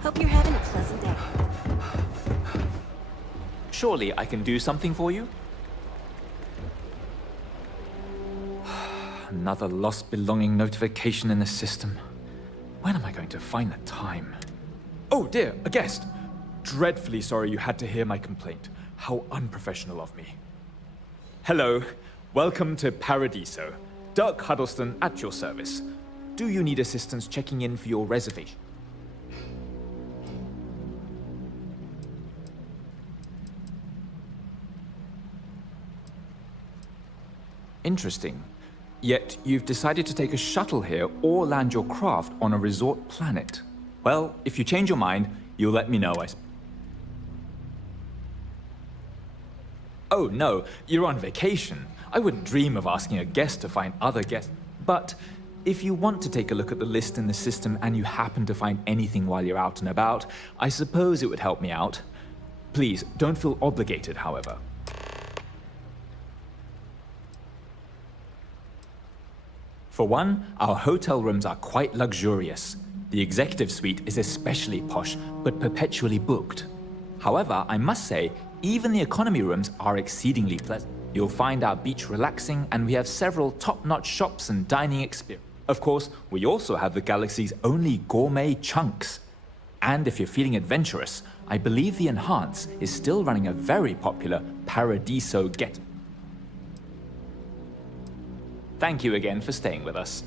Hope you're having a pleasant day. Surely I can do something for you? Another lost belonging notification in the system. When am I going to find the time? Oh dear, a guest! Dreadfully sorry you had to hear my complaint. How unprofessional of me. Hello, welcome to Paradiso. Dirk Huddleston at your service. Do you need assistance checking in for your reservation? Interesting. Yet you've decided to take a shuttle here or land your craft on a resort planet. Well, if you change your mind, you'll let me know, Oh no, you're on vacation. I wouldn't dream of asking a guest to find other guests. But if you want to take a look at the list in the system and you happen to find anything while you're out and about, I suppose it would help me out. Please, don't feel obligated, however. For one, our hotel rooms are quite luxurious. The executive suite is especially posh, but perpetually booked. However, I must say, even the economy rooms are exceedingly pleasant. You'll find our beach relaxing, and we have several top-notch shops and dining experiences. Of course, we also have the galaxy's only gourmet chunks. And if you're feeling adventurous, I believe the Enhance is still running a very popular Paradiso get. Thank you again for staying with us.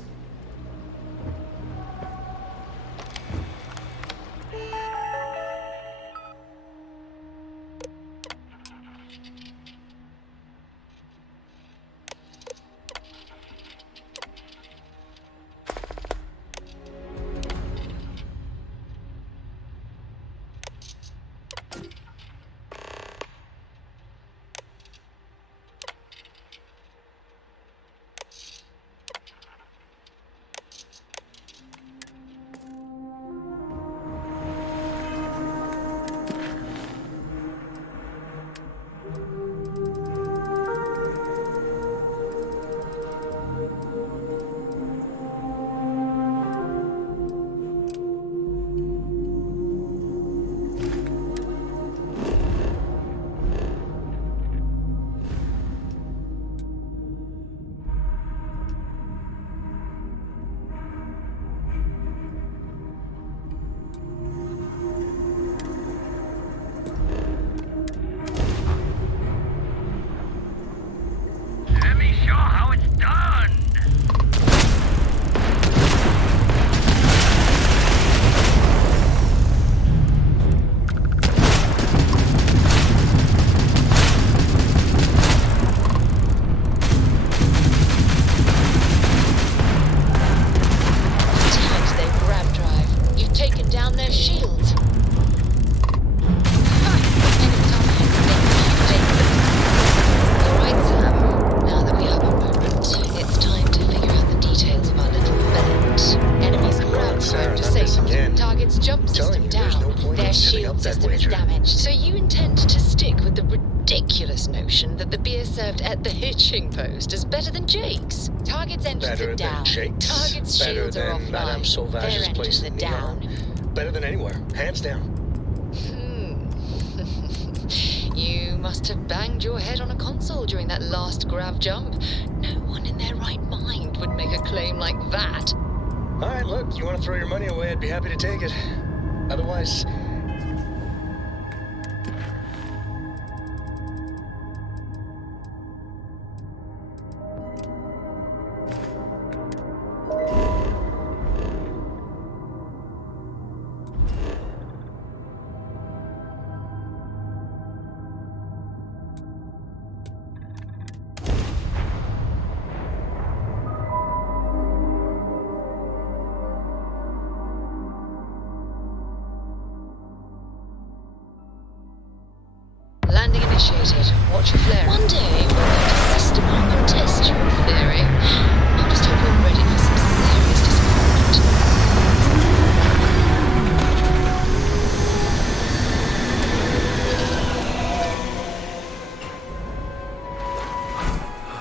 Starfield's jump system down. Their shield system is damaged. So you intend to stick with the ridiculous notion that the beer served at the hitching post is better than Jake's? Target's engines are down. Target's shields are offline. Madame Sauvage's place in Neon. Better than anywhere, hands down. You must have banged your head on a console during that last grav jump. No one in their right mind would make a claim like that. All right, look, you want to throw your money away, I'd be happy to take it. Otherwise... Landing initiated. Watch your flare. One day we'll have to system up and test your theory. I just hope you're ready for some serious disappointment.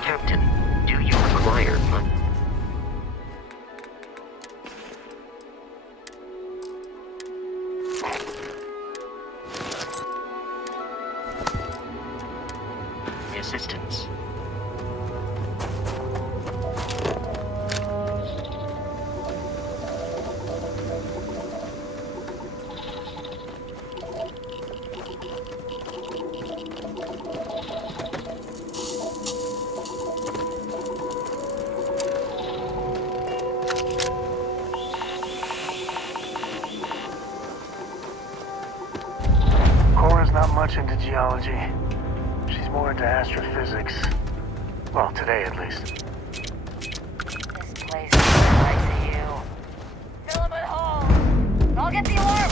Captain, do you require money? Assistance. Cora's not much into geology. She's more into astrophysics. Well, today at least. This place is ICU. Fill him at home. I'll get the alarm.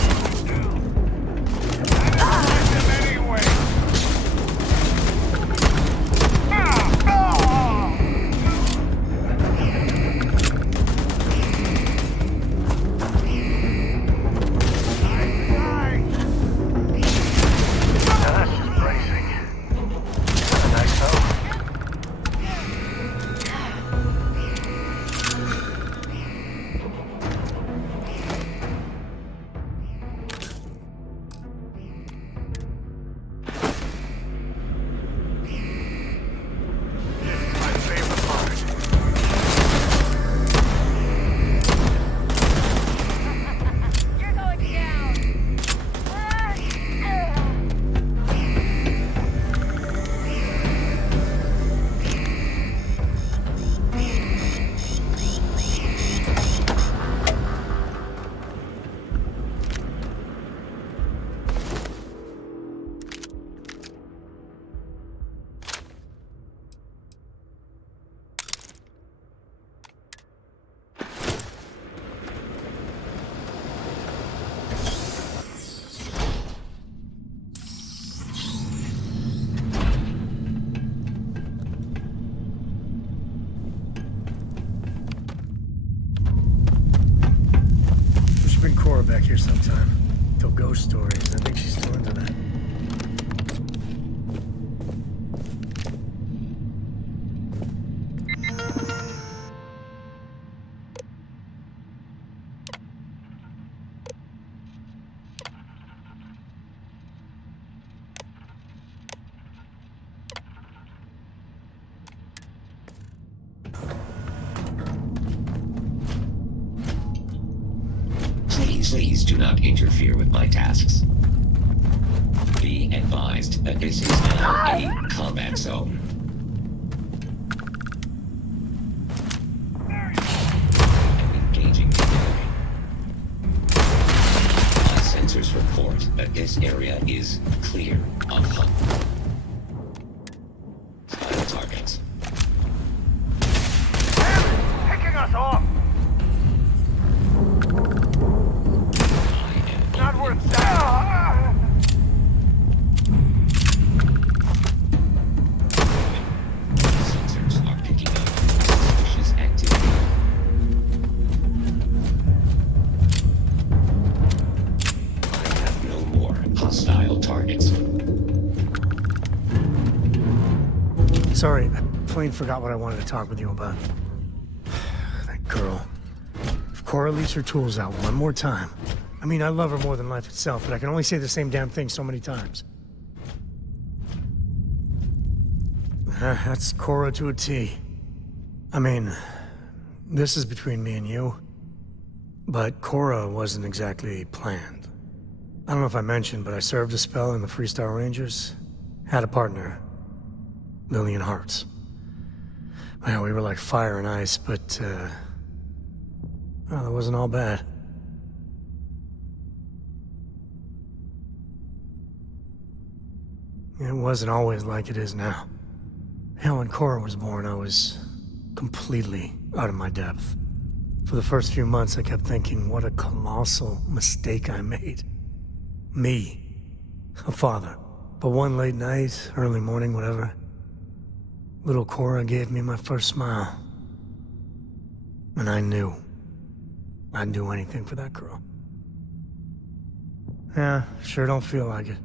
Back here sometime. Tell ghost stories. I think she's still into that. Please do not interfere with my tasks. Be advised that this is now a combat zone. I'm engaging the enemy. My sensors report that this area is clear of hunt. Spotted targets. Picking us off! Not worth that! Sensors are picking up suspicious activity. hostile targets. Sorry, I plain forgot what I wanted to talk with you about. That girl. If Cora leaves her tools out one more time... I mean, I love her more than life itself, but I can only say the same damn thing so many times. That's Cora to a T. I mean, this is between me and you, but Cora wasn't exactly planned. I don't know if I mentioned, but I served a spell in the Freestar Rangers. Had a partner, Lillian Hartz. Well, we were like fire and ice, but, well, it wasn't all bad. It wasn't always like it is now. Hell, when Cora was born, I was completely out of my depth. For the first few months, I kept thinking, what a colossal mistake I made. Me, a father. But one late night, early morning, whatever, little Cora gave me my first smile. And I knew I'd do anything for that girl. Yeah, sure don't feel like it.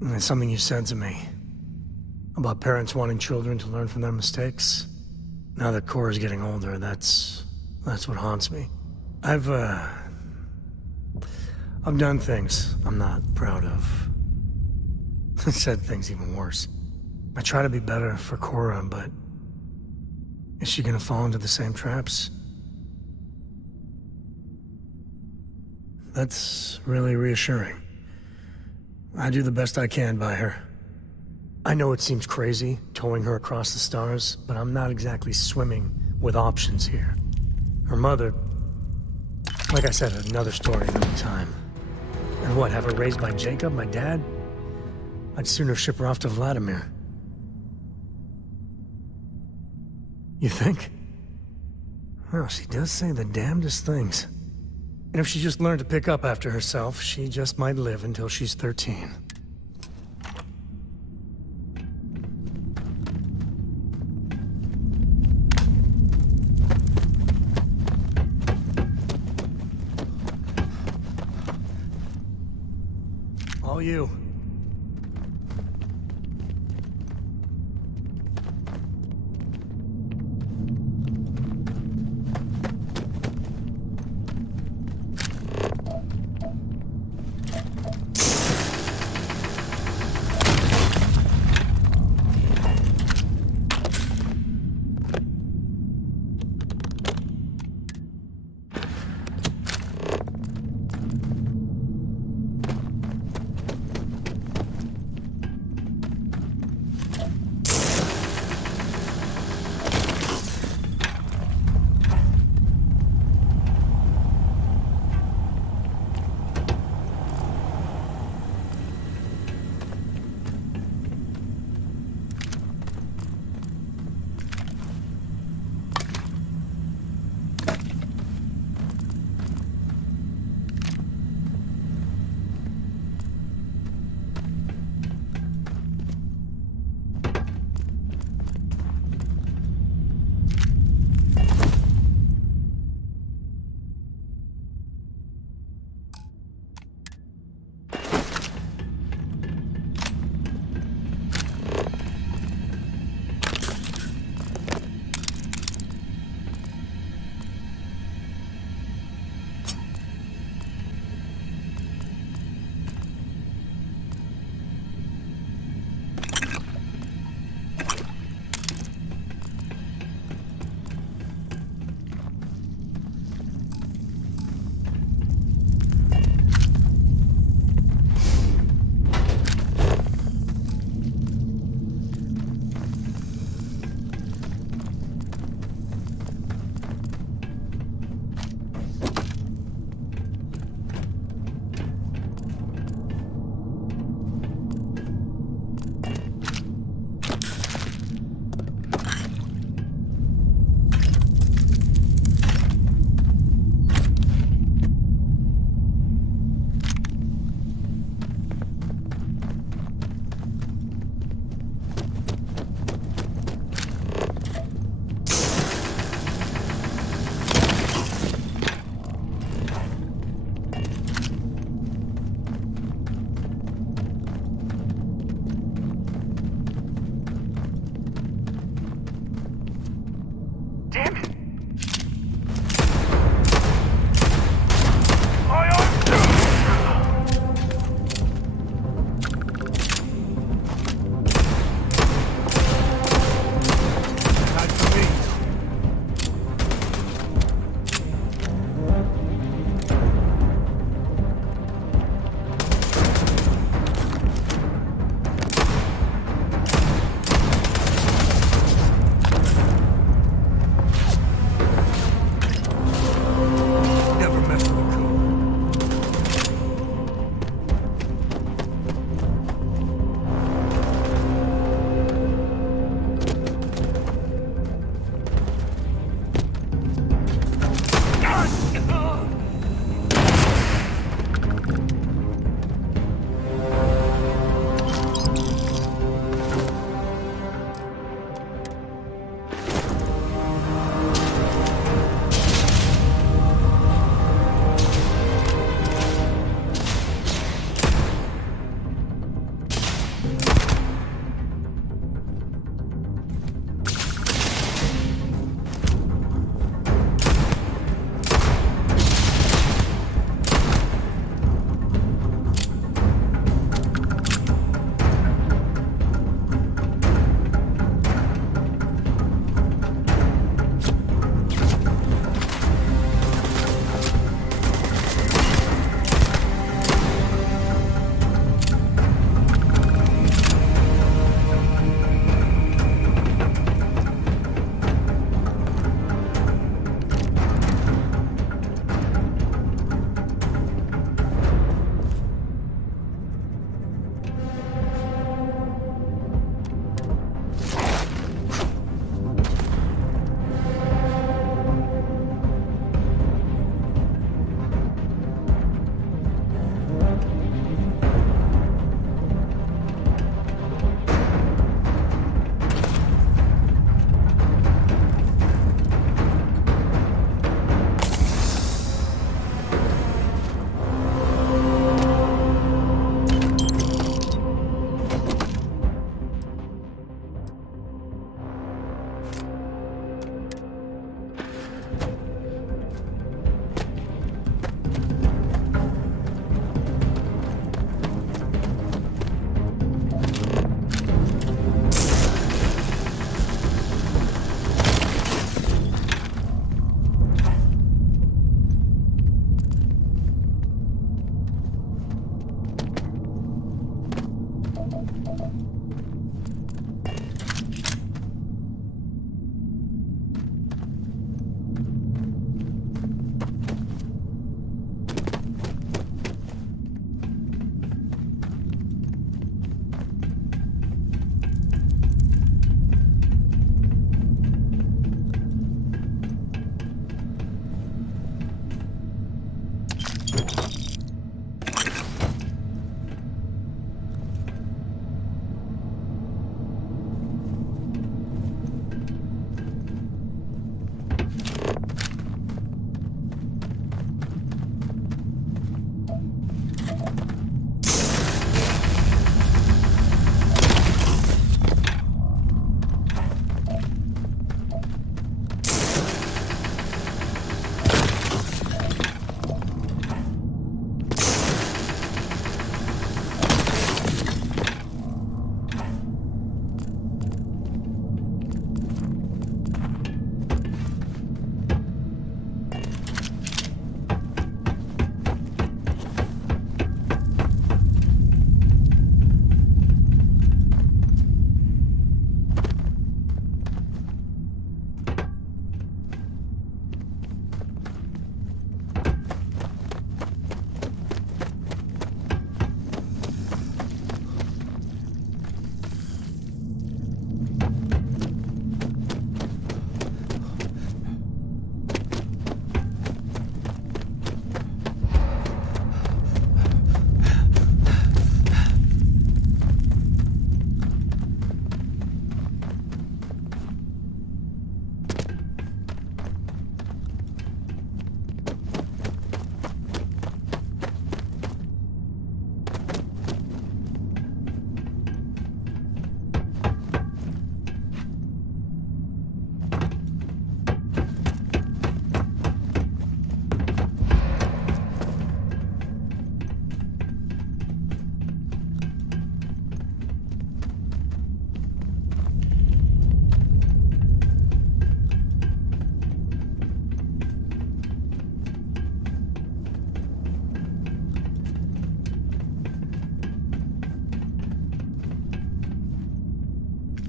And it's something you said to me about parents wanting children to learn from their mistakes. Now that Cora's getting older, that's what haunts me. I've done things I'm not proud of. Said things even worse. I try to be better for Cora, but is she gonna fall into the same traps? That's really reassuring. I do the best I can by her. I know it seems crazy, towing her across the stars, but I'm not exactly swimming with options here. Her mother, like I said, another story another time. And what, have her raised by Jacob, my dad? I'd sooner ship her off to Vladimir. You think? Well, she does say the damnedest things. And if she just learned to pick up after herself, she just might live until she's 13. All you.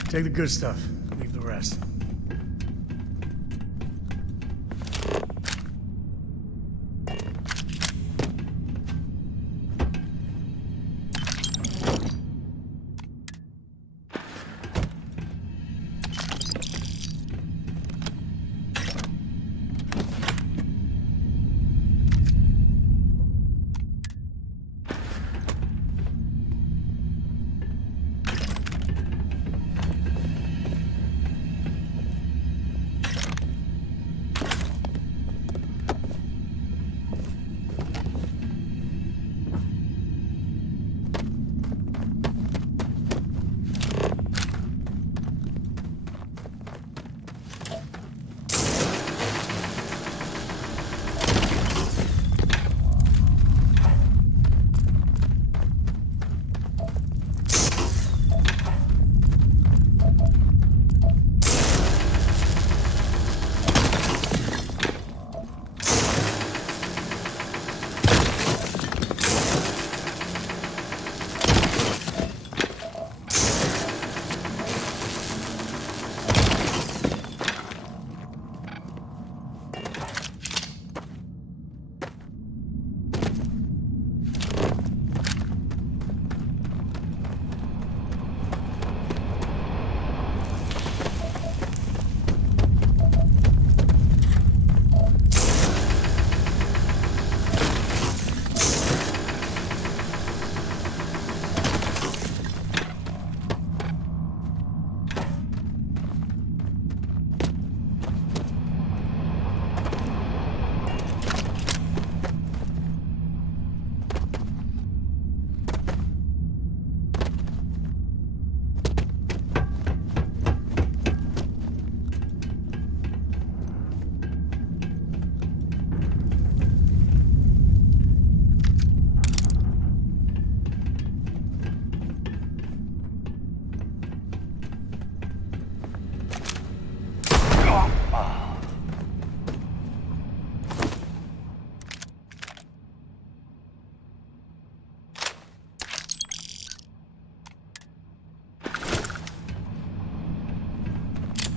Take the good stuff. Leave the rest.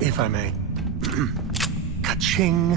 If I may. Ka-ching!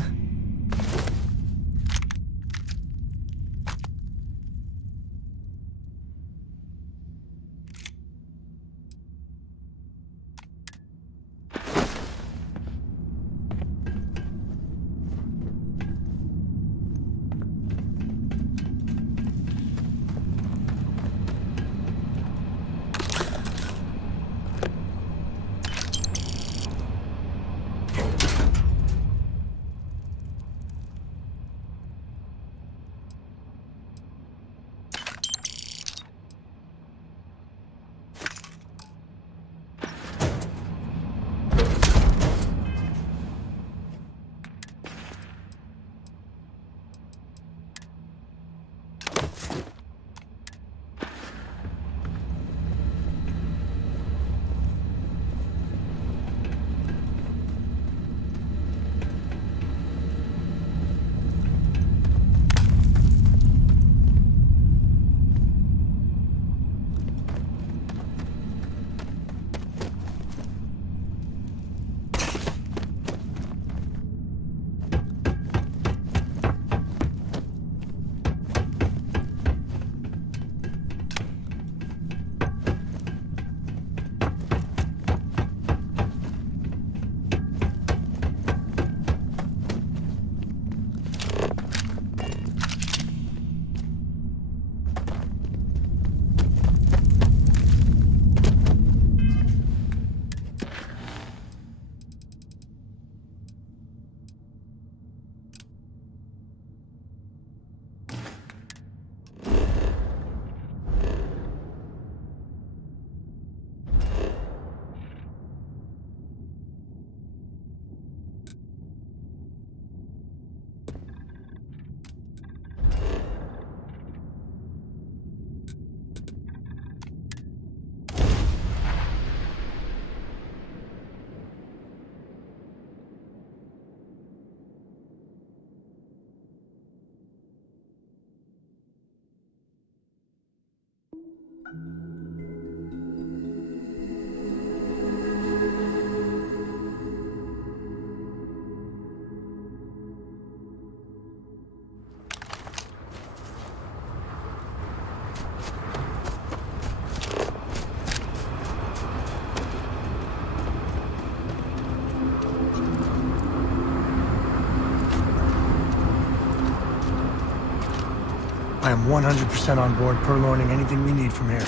am 100% on board purloining anything we need from here.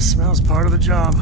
Smell's part of the job.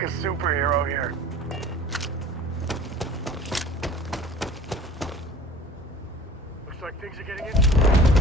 like a superhero here. Looks like things are getting interesting.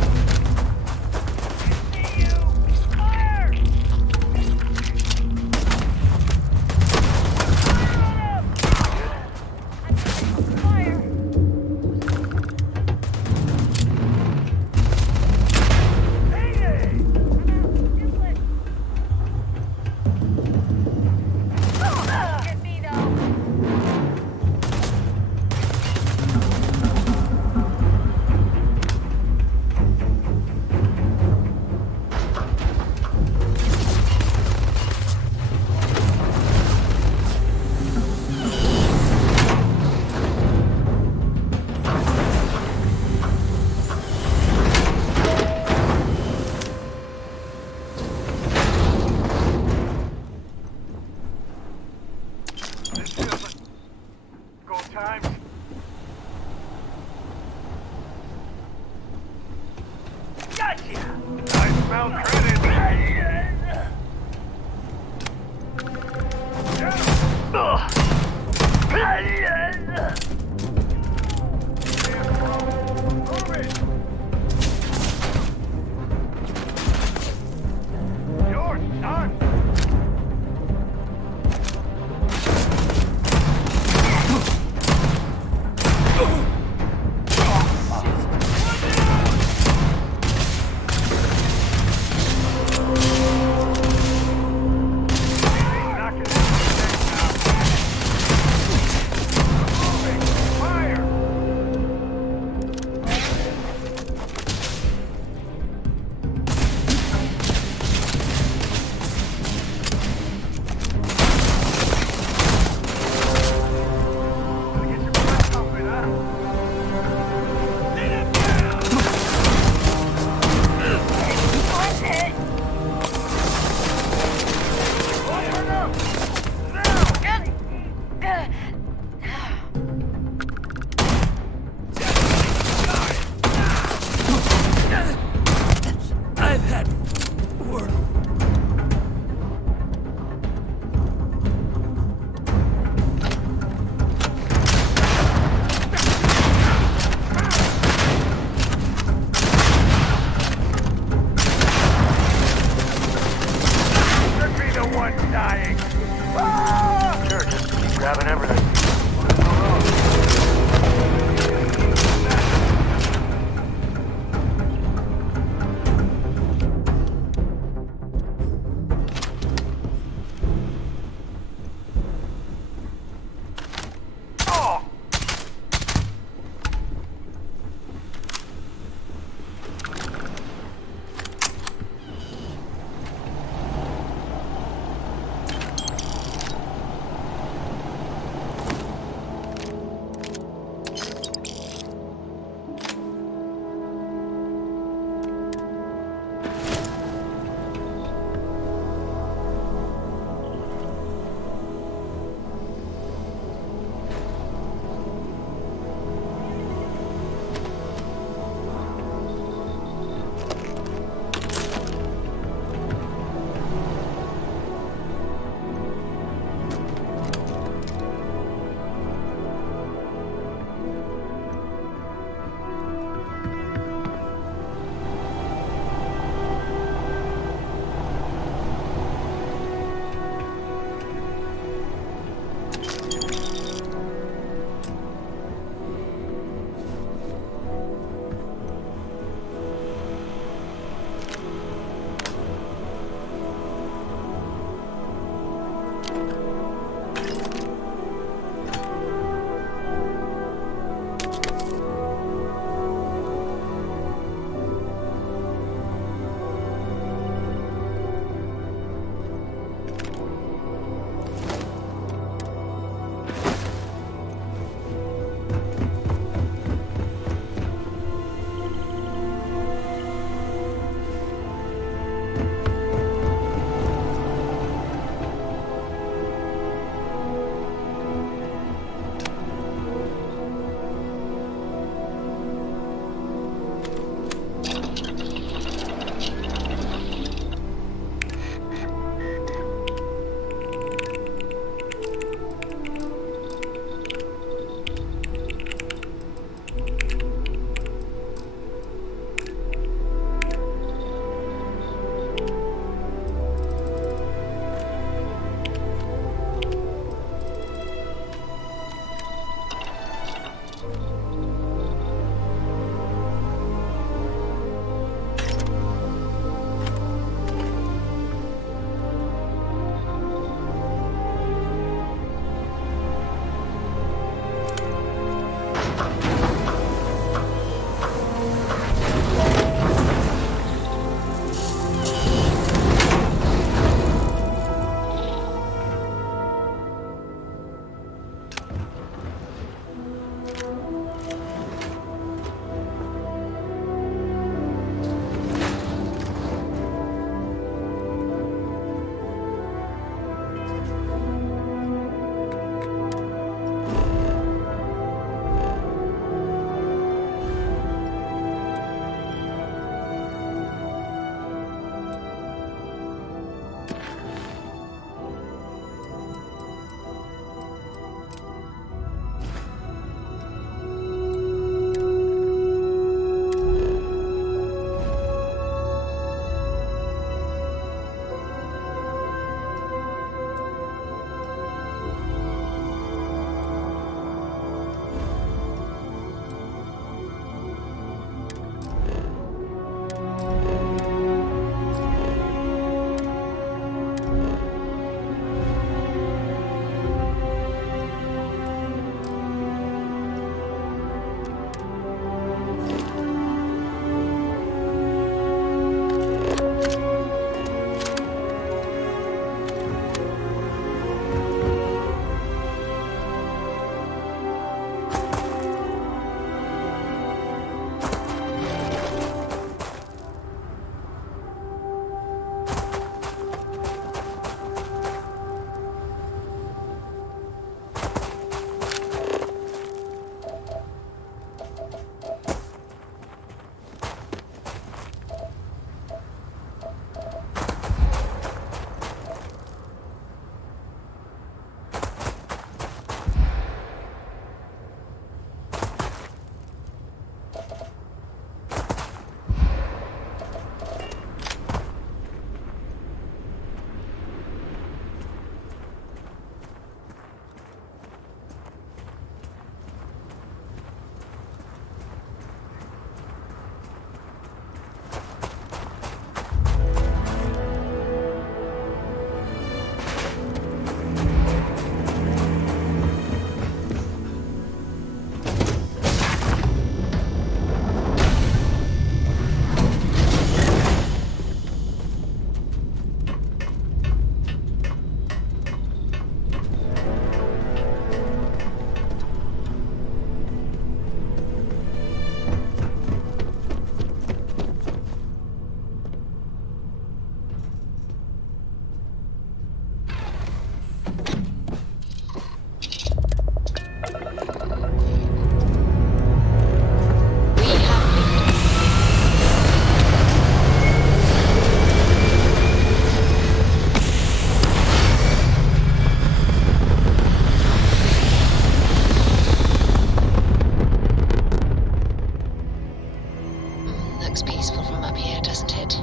up here, doesn't it?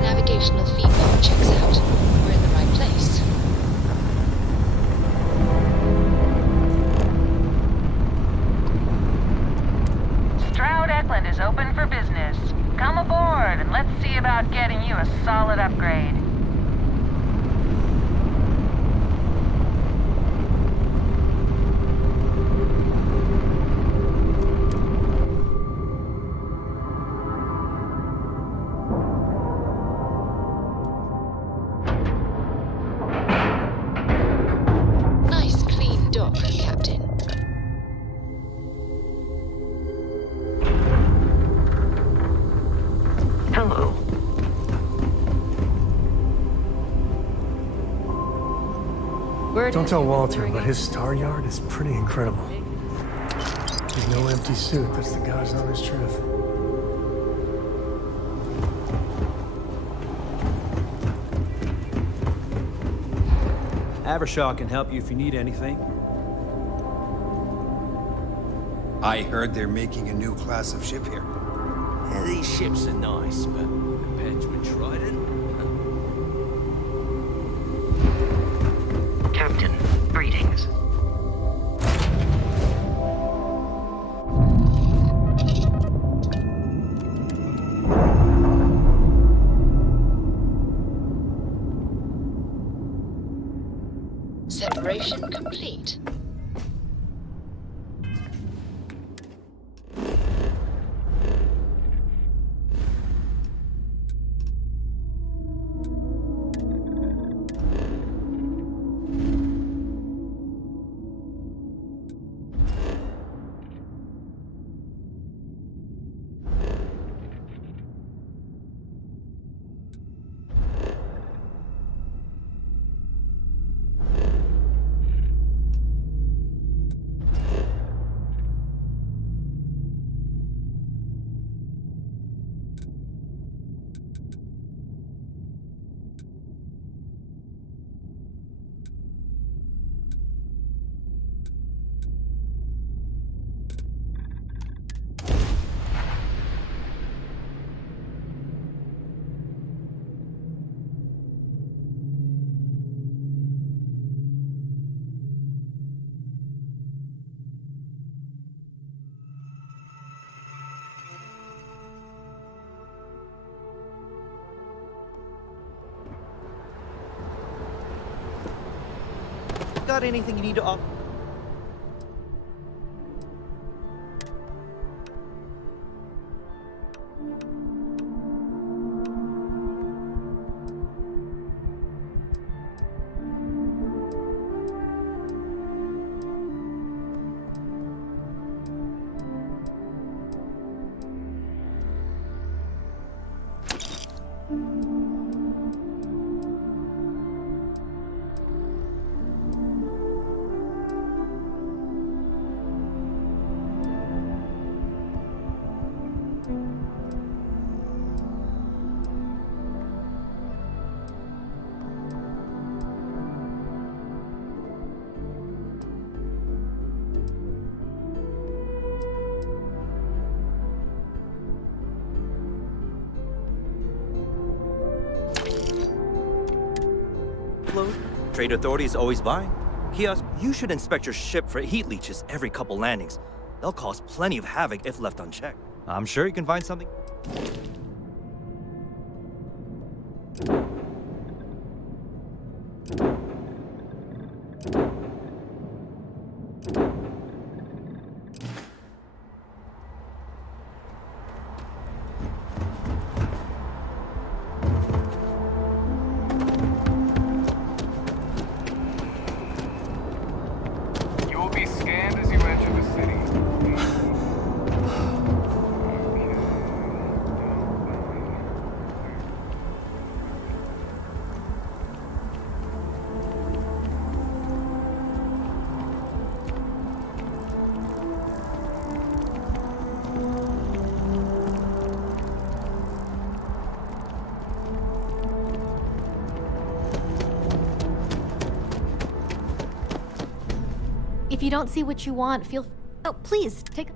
Navigational feedback checks out. We're in the right place. Stroud Eklund is open for business. Come aboard and let's see about getting you a solid upgrade. Nice clean dock, Captain. Hello. Don't tell Walter, but his star yard is pretty incredible. There's no empty suit, that's the God's honest truth. Avershaw can help you if you need anything. I heard they're making a new class of ship here. Yeah, these ships are nice, but compared to a Trident... Captain, greetings. Separation complete. Got anything you need to offer? offload. Trade authority is always buying. Kiosk, you should inspect your ship for heat leeches every couple landings. They'll cause plenty of havoc if left unchecked. I'm sure you can find something. You will be scanned as you enter the city. If you don't see what you want, feel... Oh, please, take...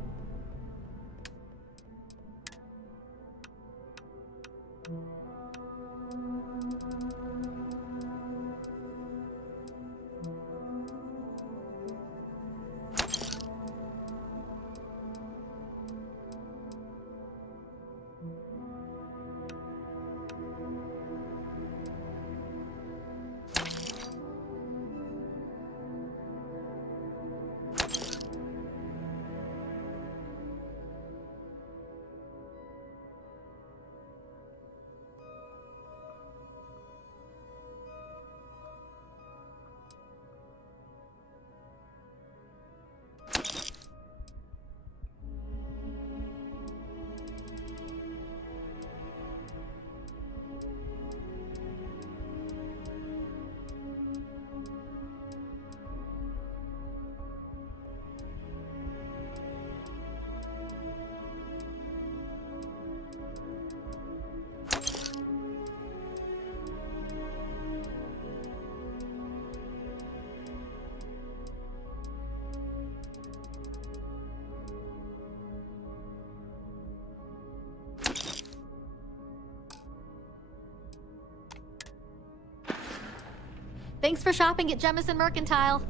Thanks for shopping at Jemison Mercantile.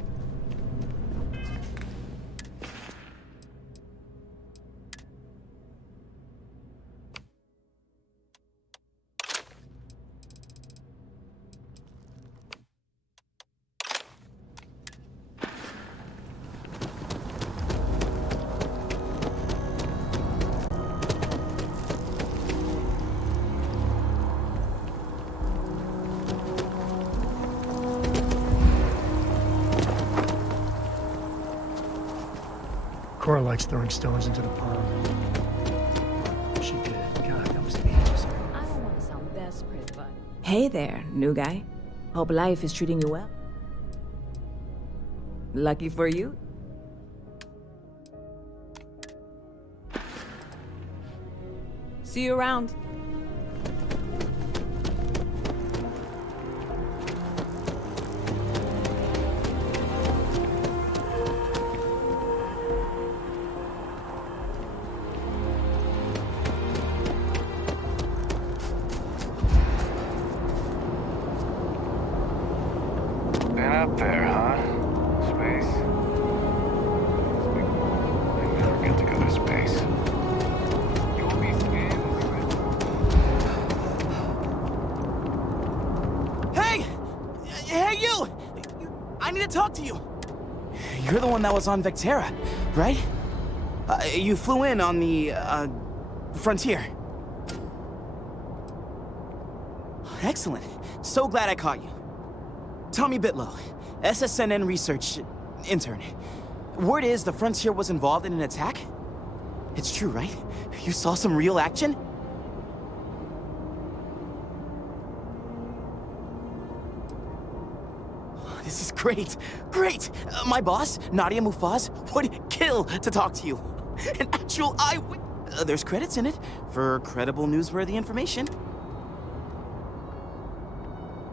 Cora likes throwing stones into the pond. She did. God, that was ages ago. I don't want to sound desperate, but... Hey there, new guy. Hope life is treating you well. Lucky for you. See you around. Been up there, huh? Space. I never get to go to space. You will be scanned as you Hey! Hey, you! I need to talk to you. You're the one that was on Vectera, right? You flew in on the, Frontier. Excellent. So glad I caught you. Tommy Bitlow, SSNN research intern. Word is the Frontier was involved in an attack? It's true, right? You saw some real action? This is great. Great! My boss, Nadia Mufaz, would kill to talk to you. An actual eyewitness. There's credits in it for credible, newsworthy information.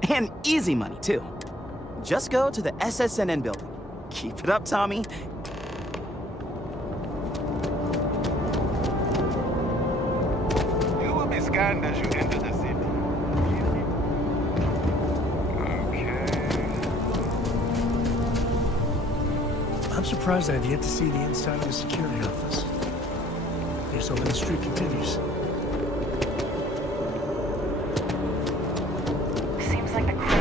And easy money, too. Just go to the SSNN building. Keep it up, Tommy. You will be scanned as you enter the city. Okay. surprised I have yet to see the inside of the security office. I guess hoping the streak continues. Seems like the crew.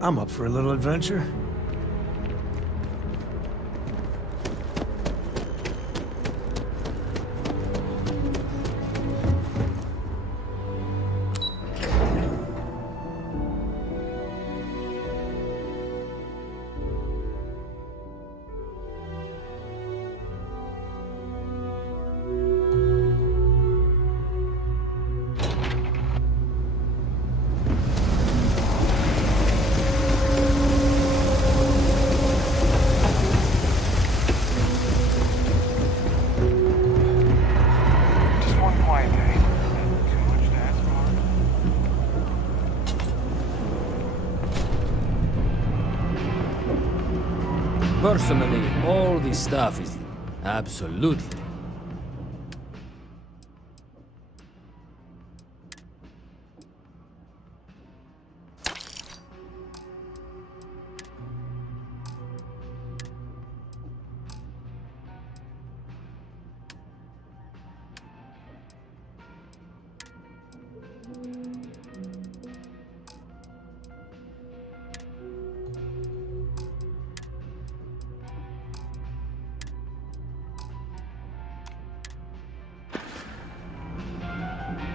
I'm up for a little adventure. Personally, all this stuff is absolutely.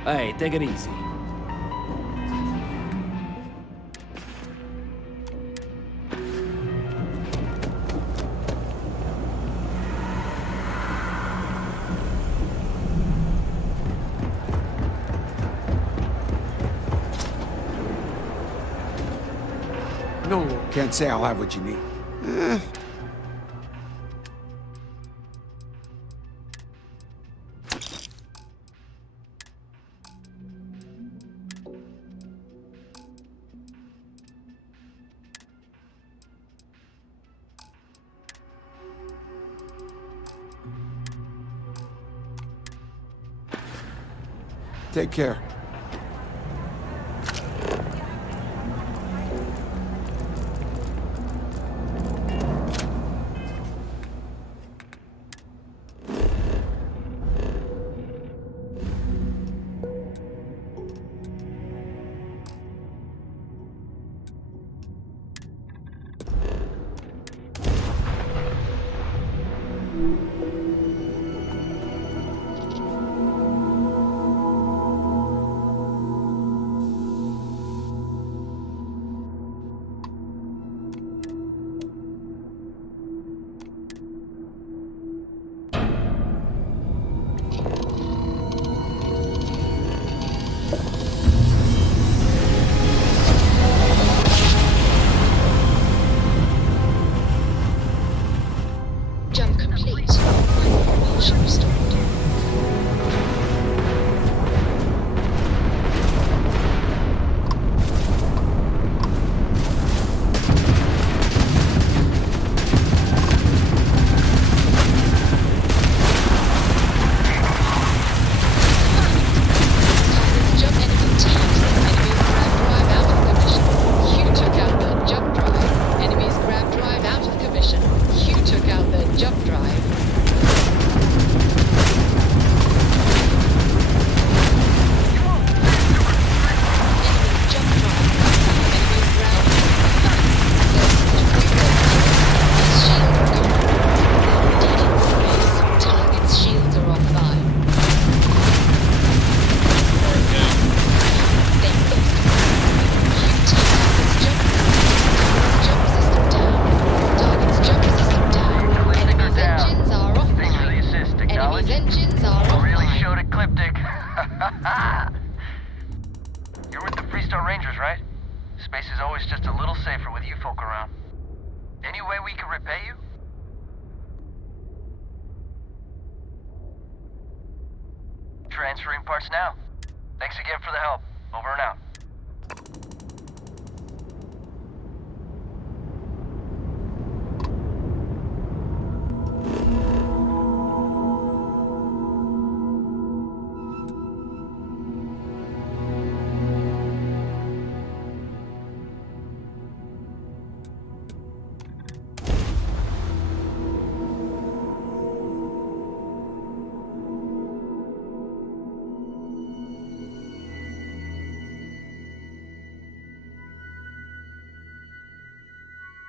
Hey, take it easy. No, can't say I'll have what you need. Take care. Jump complete. Propulsion restored. You're with the Freestar Rangers, right? Space is always just a little safer with you folk around. Any way we can repay you? Transferring parts now. Thanks again for the help. Over and out.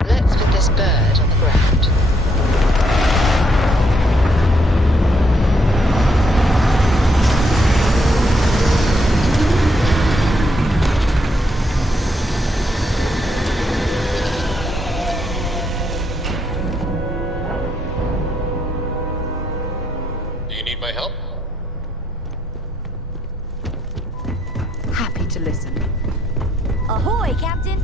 Let's put this bird on the ground. Do you need my help? Happy to listen. Ahoy, Captain!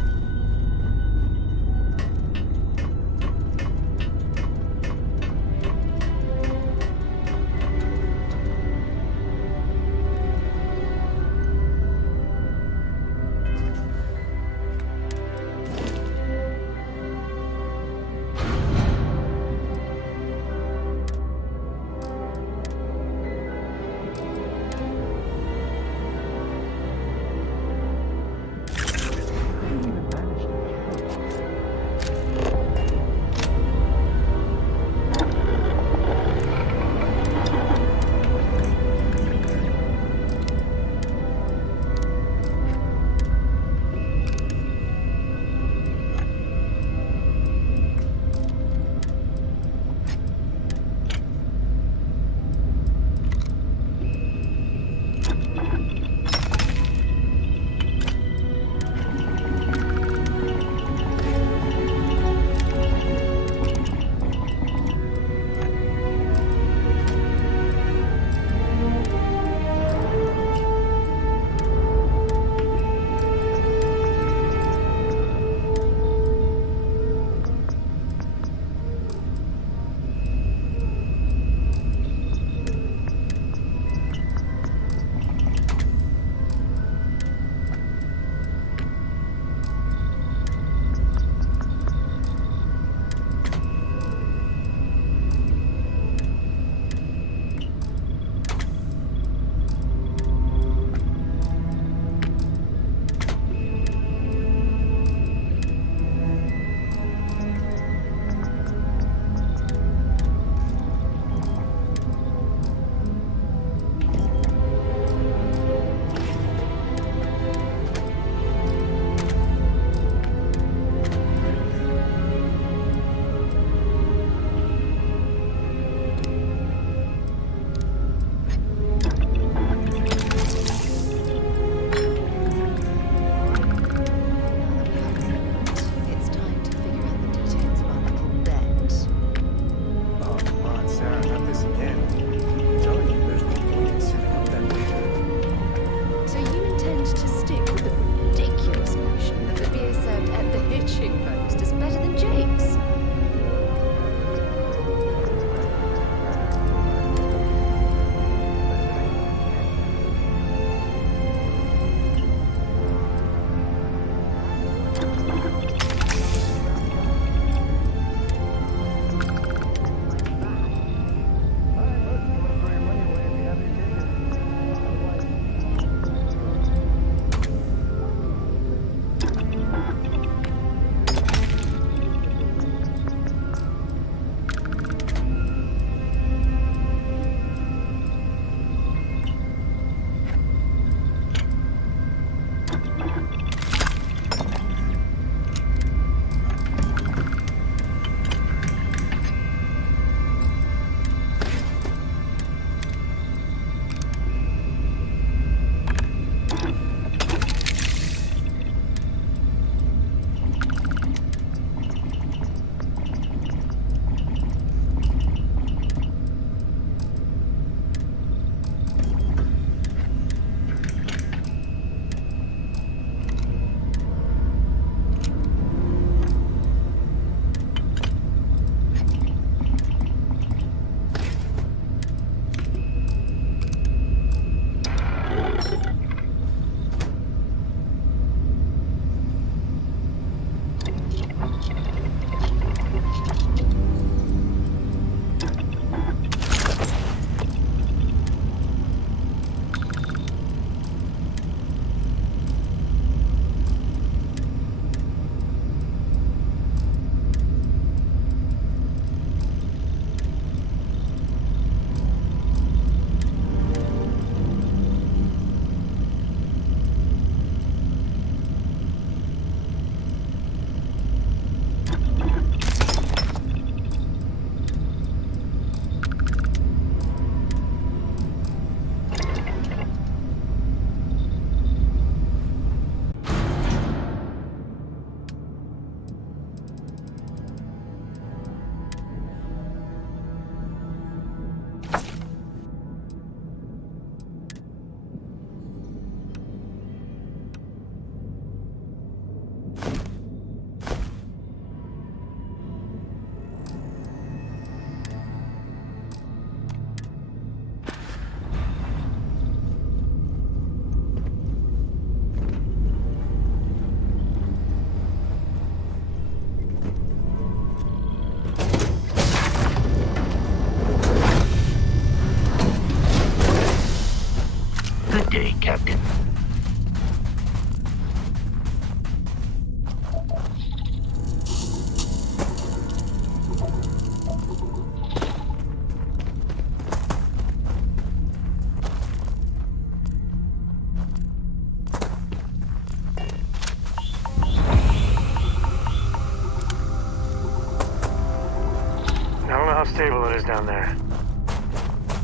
stable it is down there.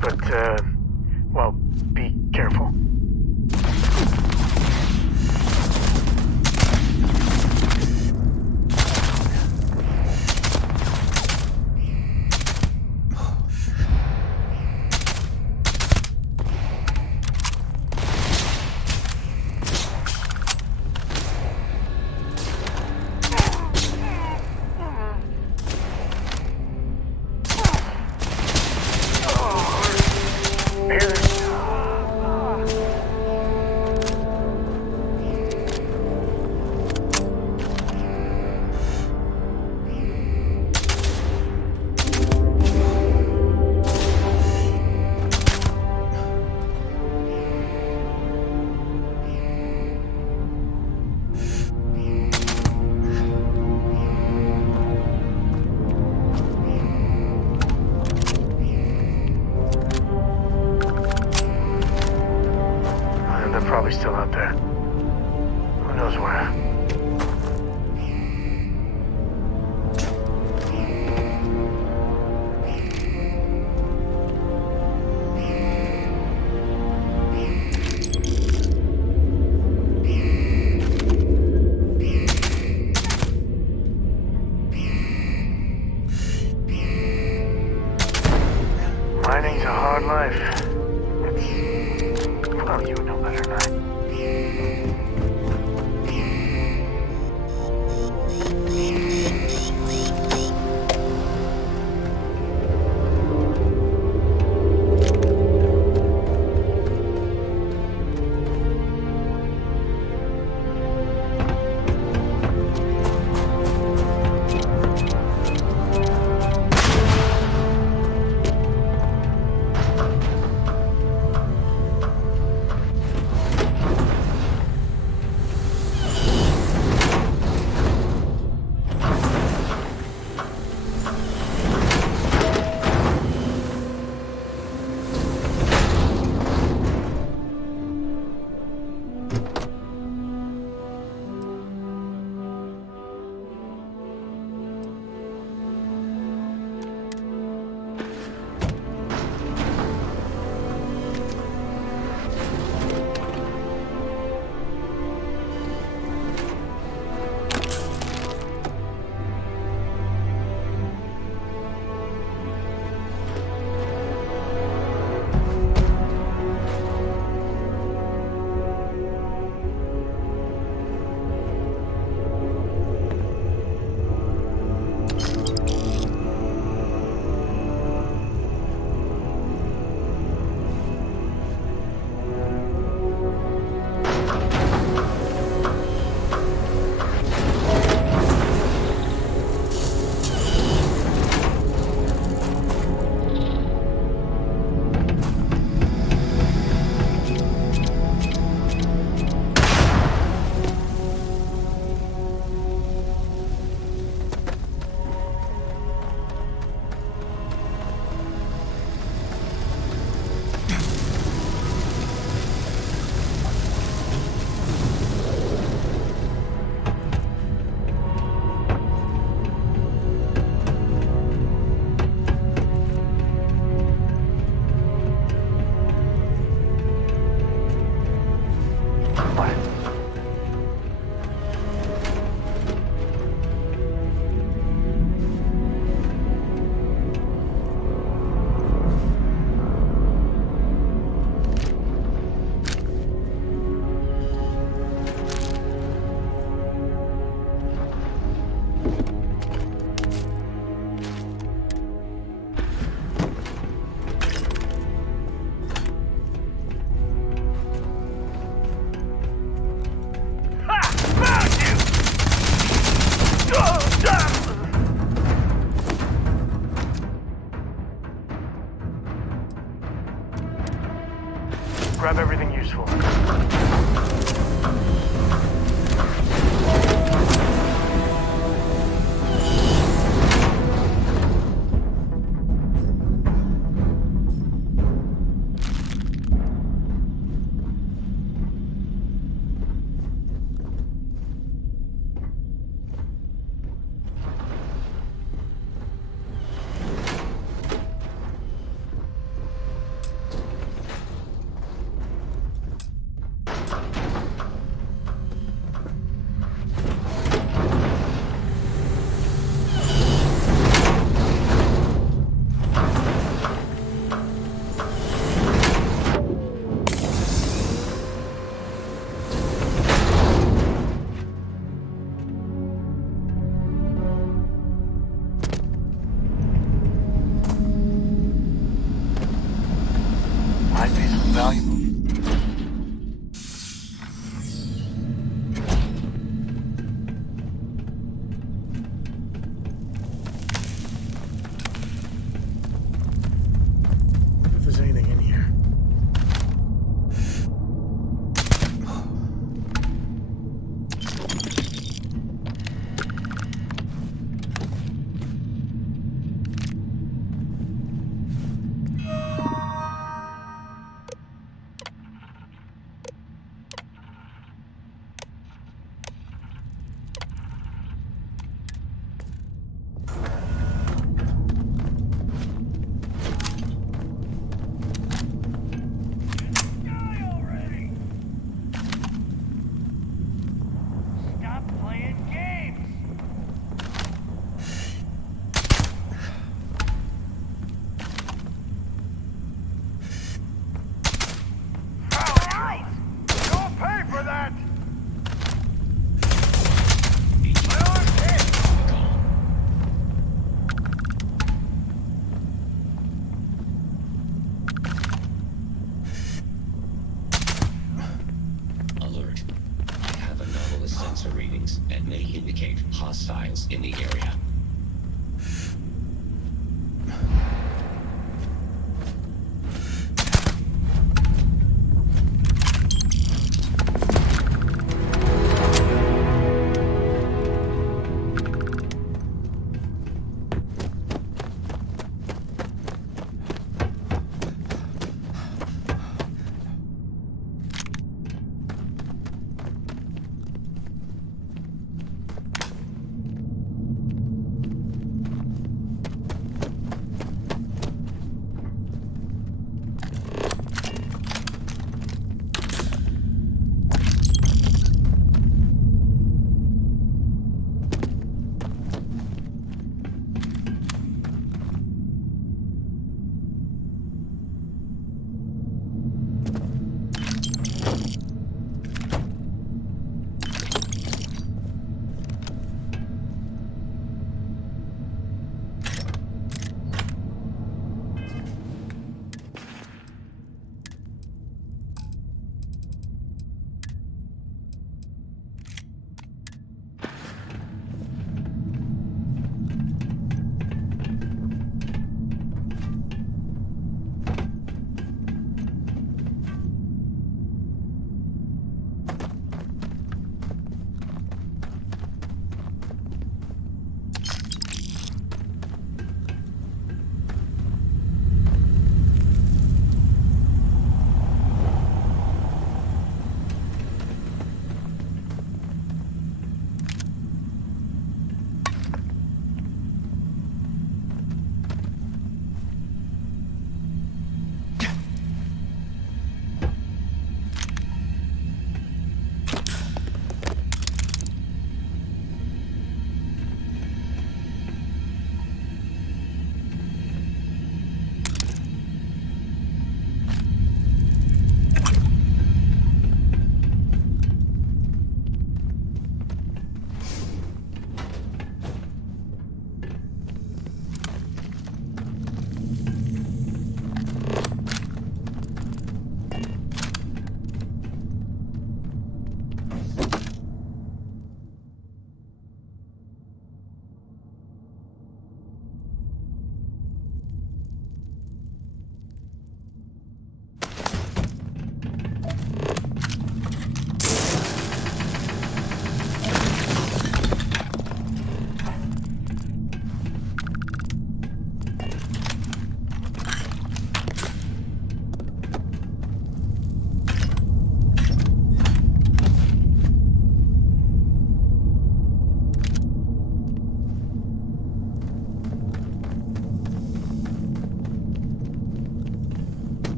But, well, be careful. and may indicate hostiles in the area.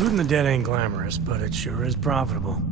Shooting the dead ain't glamorous, but it sure is profitable.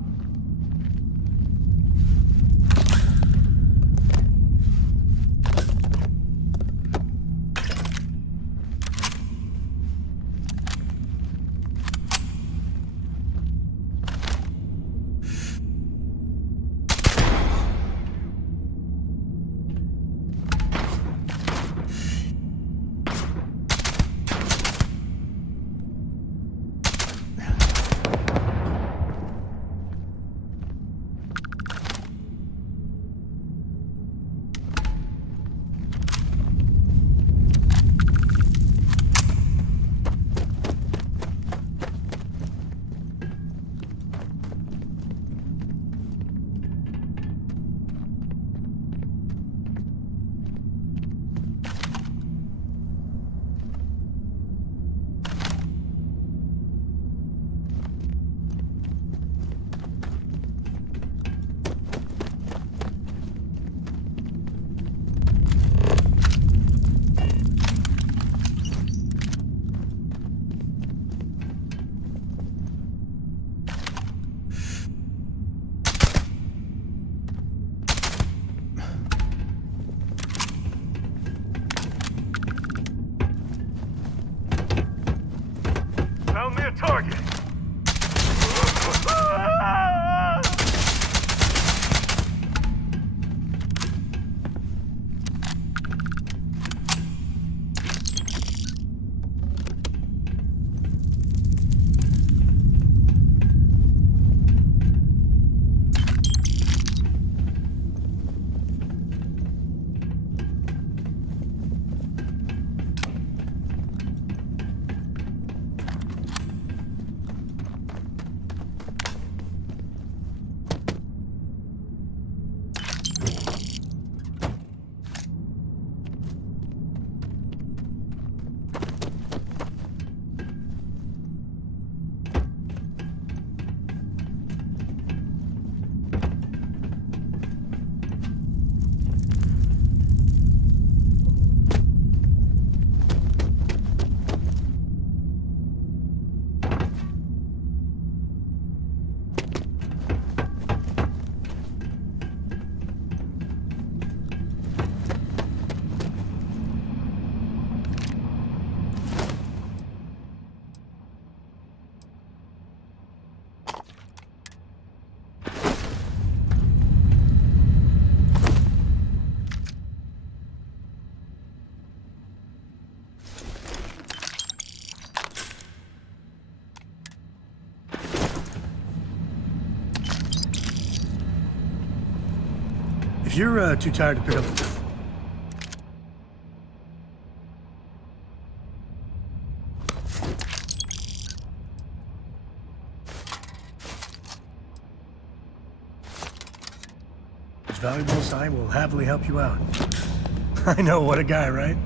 you're too tired to pick up the... It's valuable, so I will happily help you out. I know, what a guy, right?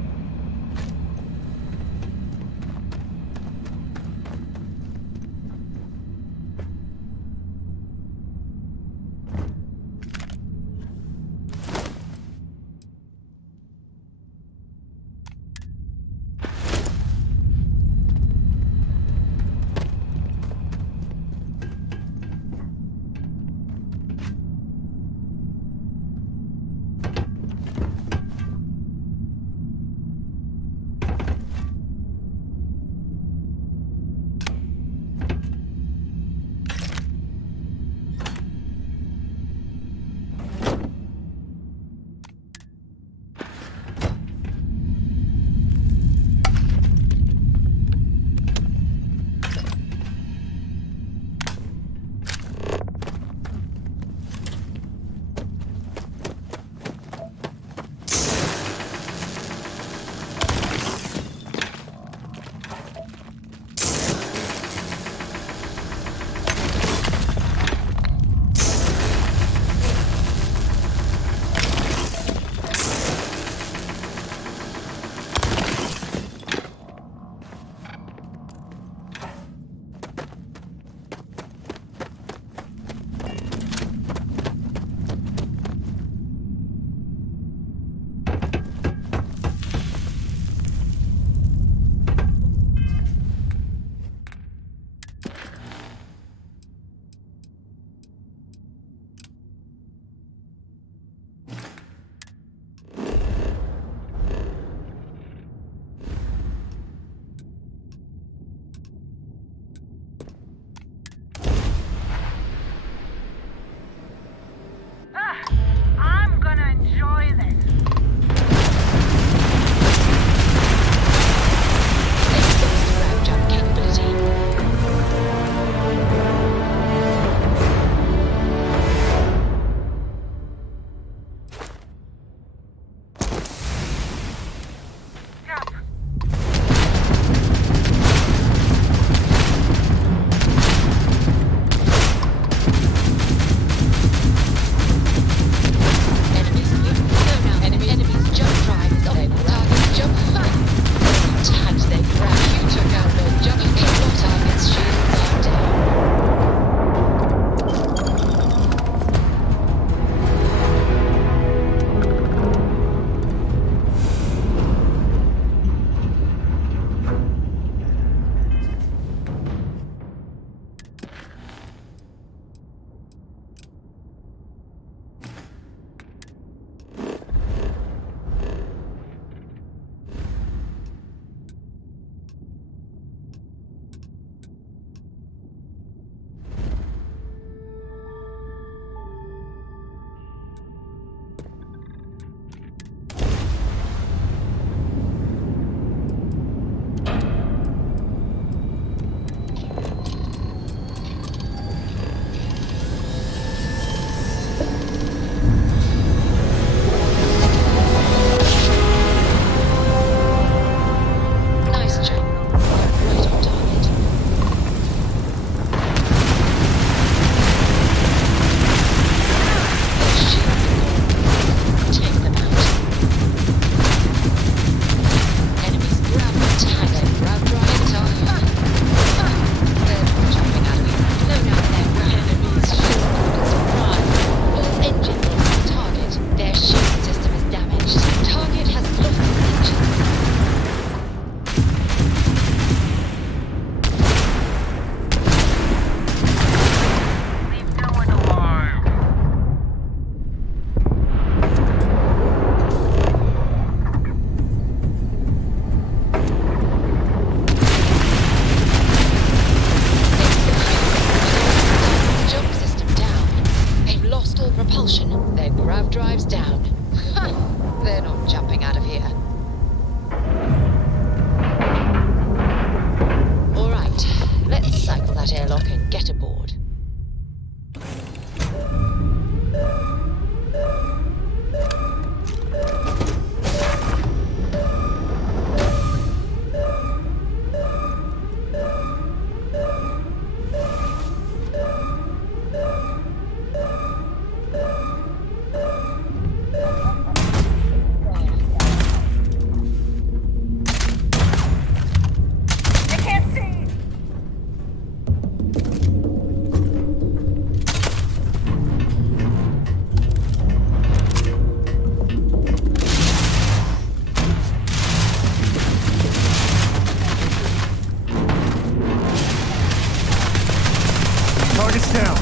Target's down.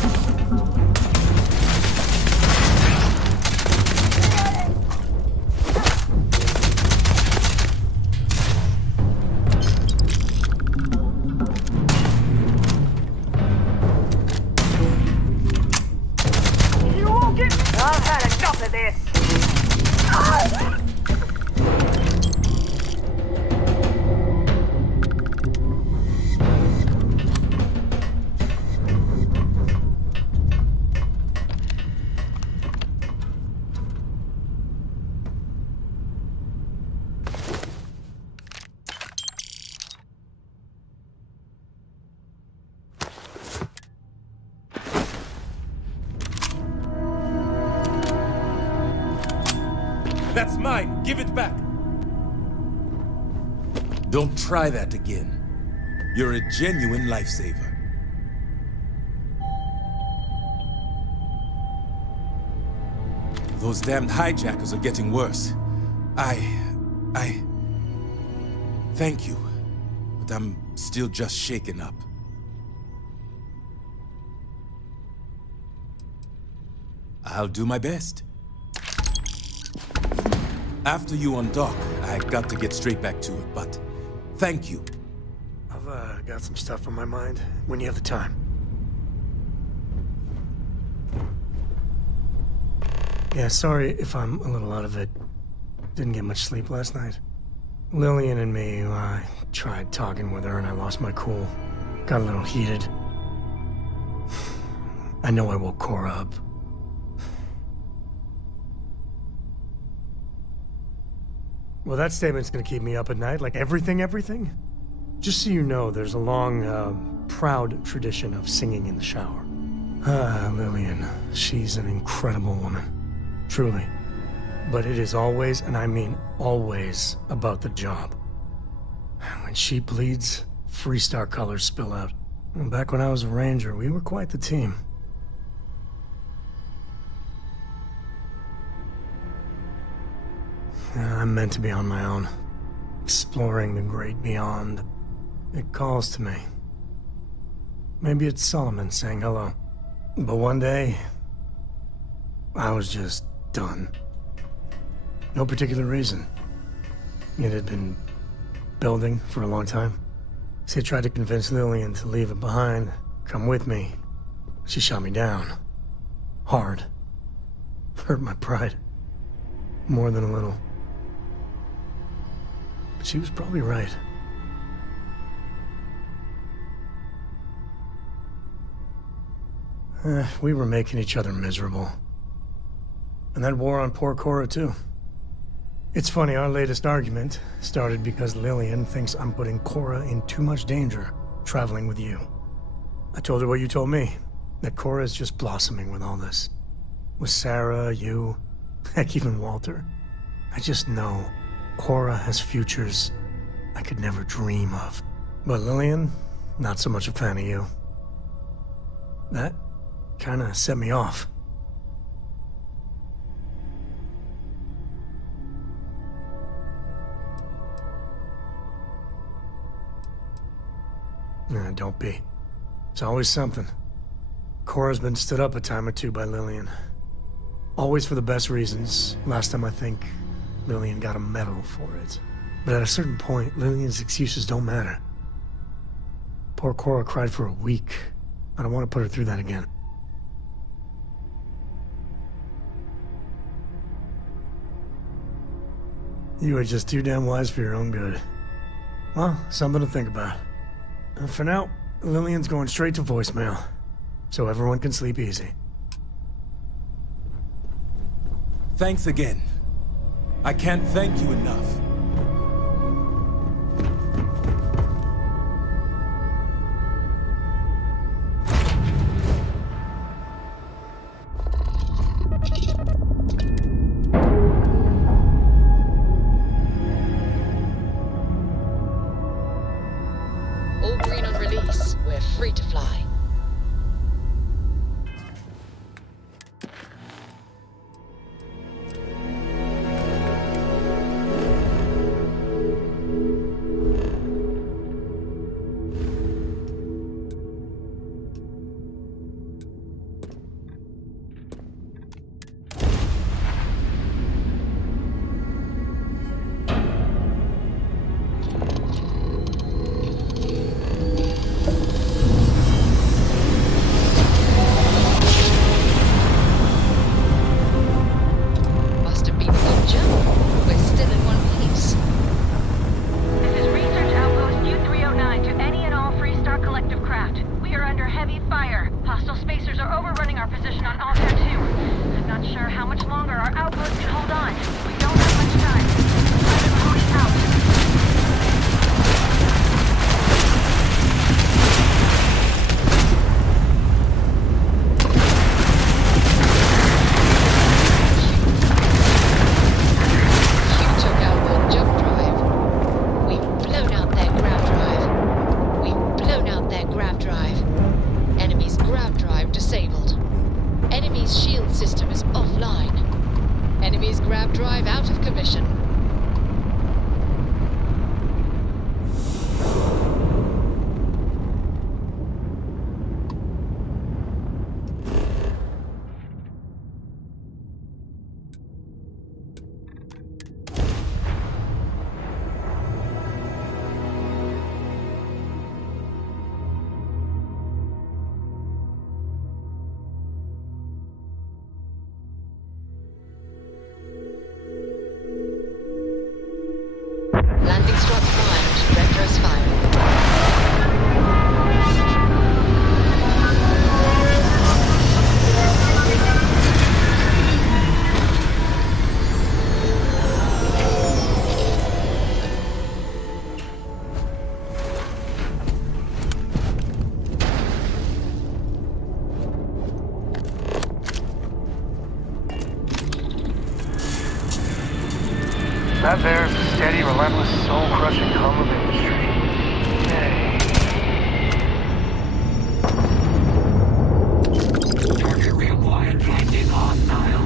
I've had enough of this. That's mine. Give it back. Don't try that again. You're a genuine lifesaver. Those damned hijackers are getting worse. Thank you, but I'm still just shaken up. I'll do my best. After you undock, I got to get straight back to it, but thank you. I've got some stuff on my mind when you have the time. Yeah, sorry if I'm a little out of it. Didn't get much sleep last night. Lillian and me, I tried talking with her and I lost my cool. Got a little heated. I know I woke Cora up. Well, that statement's gonna keep me up at night, like everything? Just so you know, there's a long, proud tradition of singing in the shower. Lillian, she's an incredible woman. Truly. But it is always, and I mean always, about the job. When she bleeds, Freestar colors spill out. And back when I was a ranger, we were quite the team. I'm meant to be on my own, exploring the great beyond. It calls to me. Maybe it's Solomon saying hello. But one day, I was just done. No particular reason. It had been building for a long time. So I tried to convince Lillian to leave it behind, come with me. She shot me down. Hard. Hurt my pride. More than a little. But she was probably right. We were making each other miserable. And that wore on poor Cora, too. It's funny, our latest argument started because Lillian thinks I'm putting Cora in too much danger traveling with you. I told her what you told me, that Cora is just blossoming with all this. With Sarah, you, heck, even Walter. I just know Cora has futures I could never dream of. But Lillian, not so much a fan of you. That kinda set me off. Nah, don't be. It's always something. Cora's been stood up a time or two by Lillian. Always for the best reasons. Last time I think Lillian got a medal for it. But at a certain point, Lillian's excuses don't matter. Poor Cora cried for a week. I don't want to put her through that again. You are just too damn wise for your own good. Well, something to think about. For now, Lillian's going straight to voicemail, so everyone can sleep easy. Thanks again. I can't thank you enough. All green on release. We're free to fly. sure how much longer our outpost can hold on. We don't have much time. Private Louis out. Landing struts primed. Retros firing. That there's the steady, relentless, soul-crushing hum of industry. Yay. Target reacquired. Finding hostile.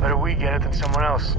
Better we get it than someone else.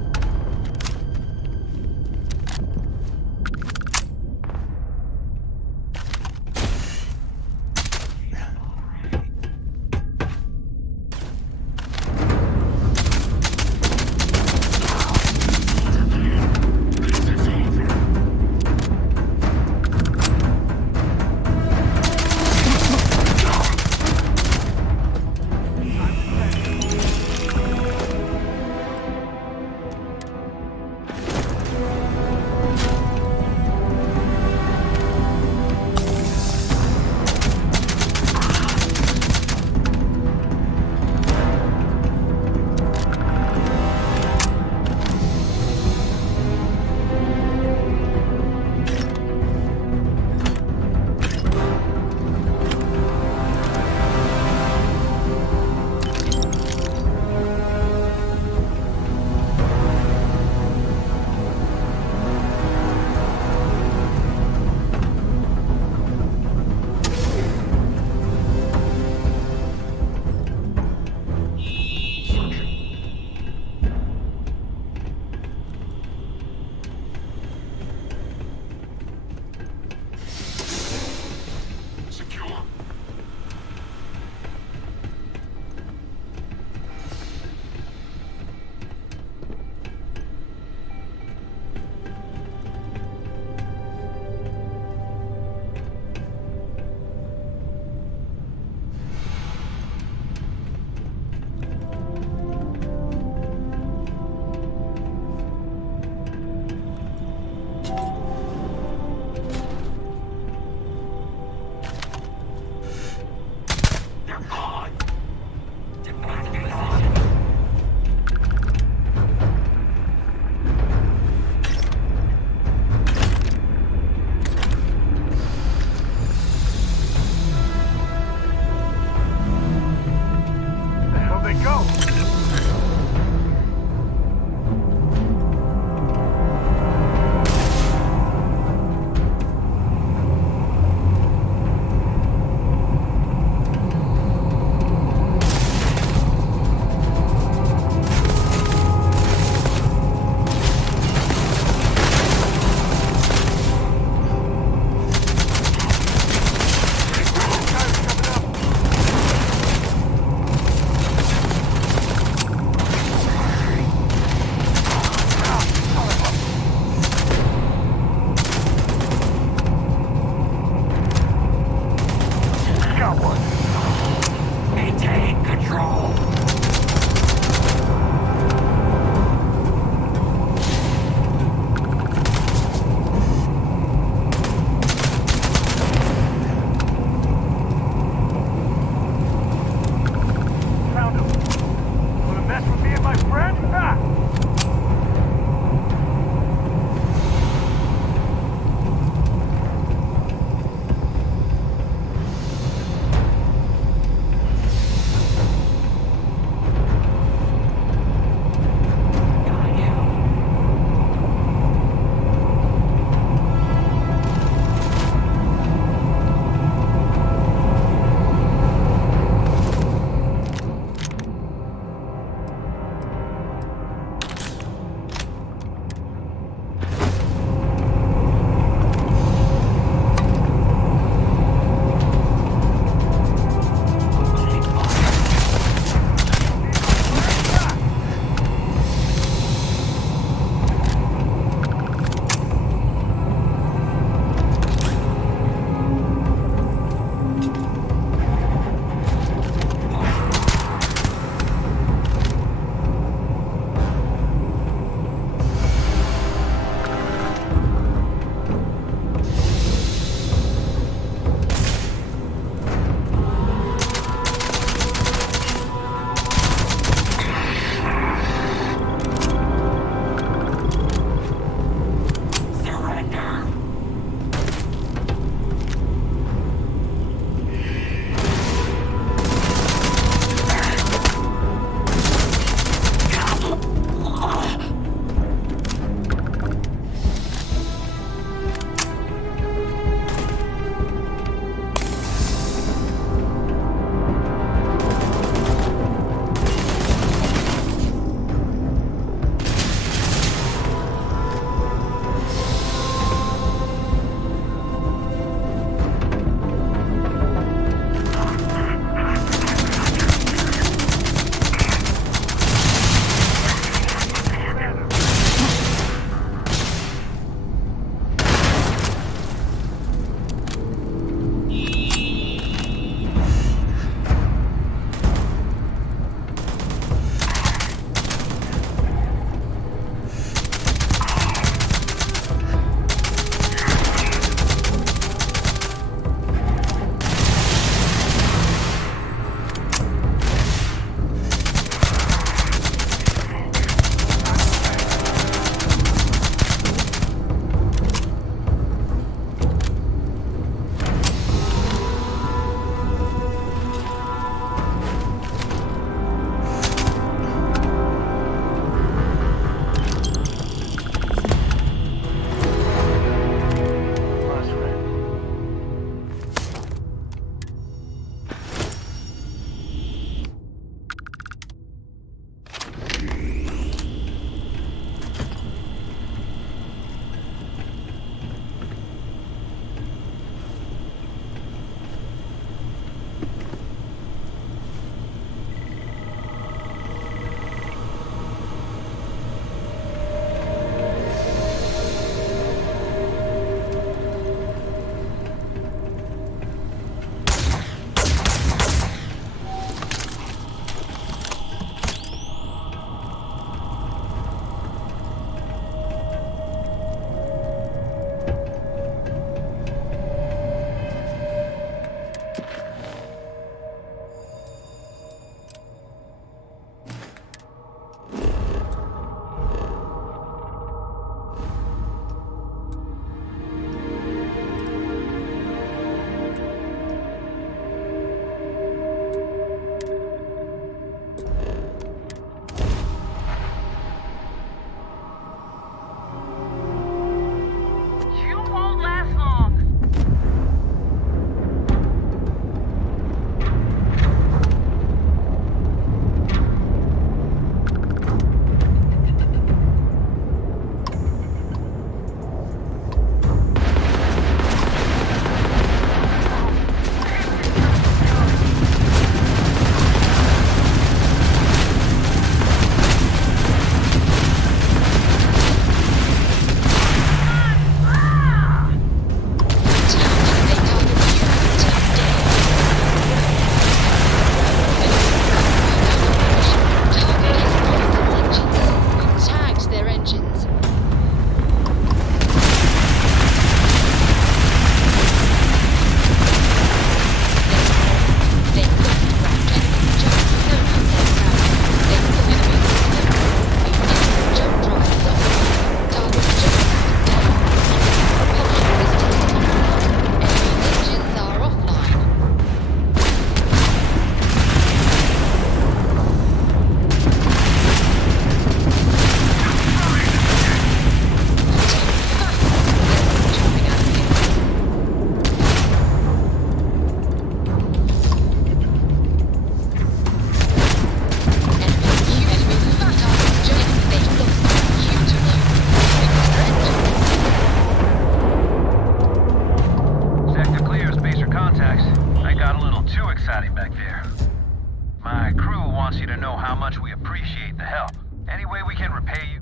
wants you to know how much we appreciate the help. Any way we can repay you?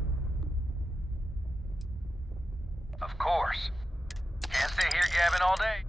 Of course. Can't stay here gabbing all day.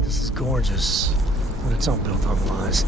This is gorgeous, but it's all built on lies.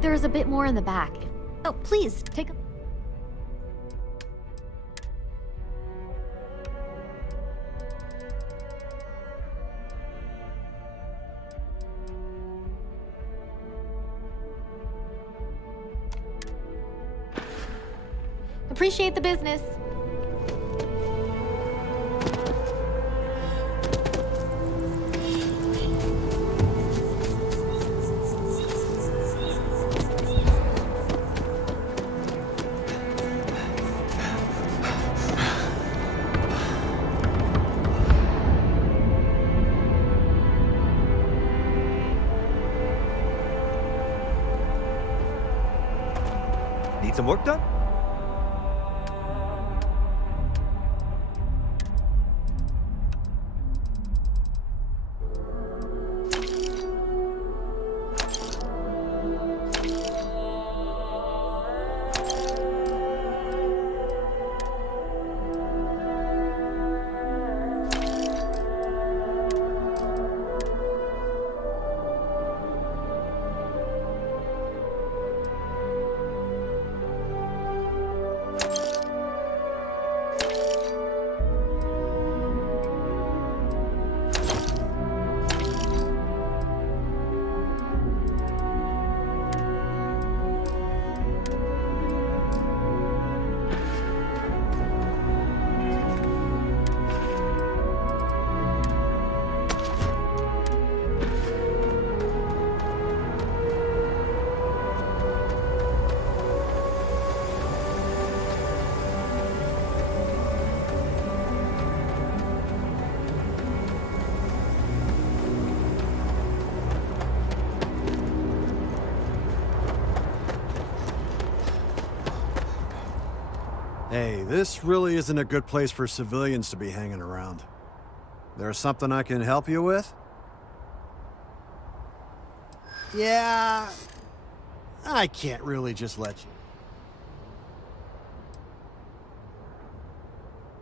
There's a bit more in the back. Oh, please, take a... Appreciate the business. Need some work done? Hey, this really isn't a good place for civilians to be hanging around. There's something I can help you with? Yeah, I can't really just let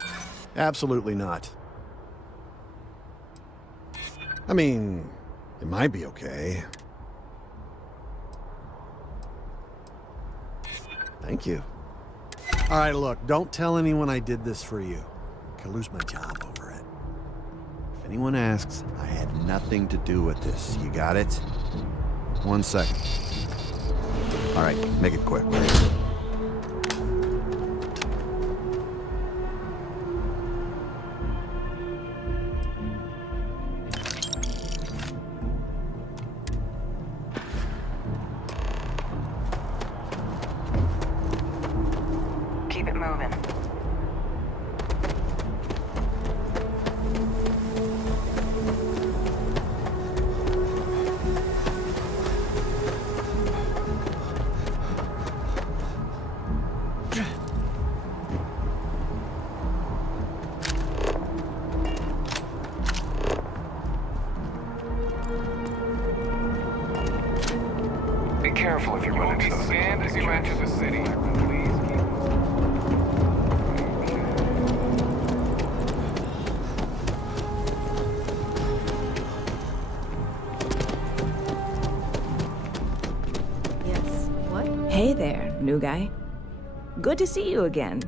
you. Absolutely not. I mean, it might be okay. Thank you. All right, look, don't tell anyone I did this for you. I could lose my job over it. If anyone asks, I had nothing to do with this. You got it? 1 second. All right, make it quick. Keep it moving. Be careful if you run into those scanned as you enter the city. Yes. What? Hey there, new guy. Good to see you again.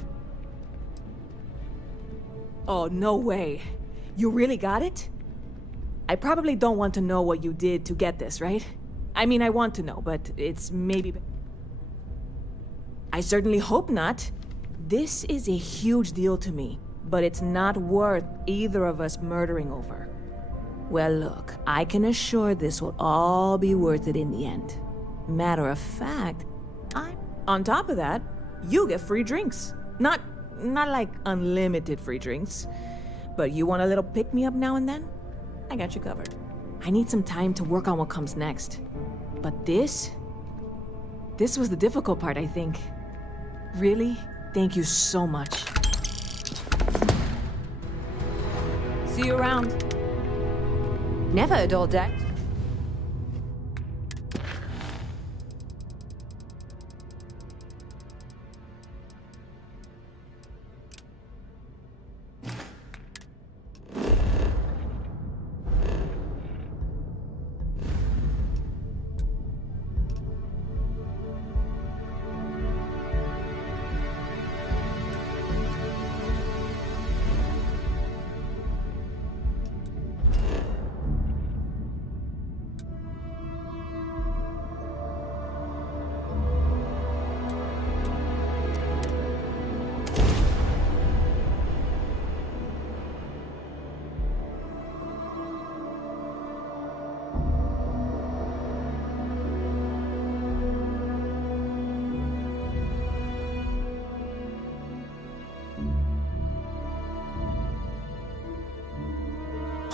Oh, no way. You really got it? I probably don't want to know what you did to get this, right? I mean, I want to know, but it's maybe... I certainly hope not. This is a huge deal to me, but it's not worth either of us murdering over. Well, look, I can assure this will all be worth it in the end. Matter of fact, on top of that, you get free drinks. Not like unlimited free drinks, but you want a little pick-me-up now and then? I got you covered. I need some time to work on what comes next. But this was the difficult part, I think. Really, thank you so much. See you around. Never a dull day.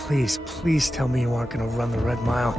Please, please tell me you aren't gonna run the Red Mile.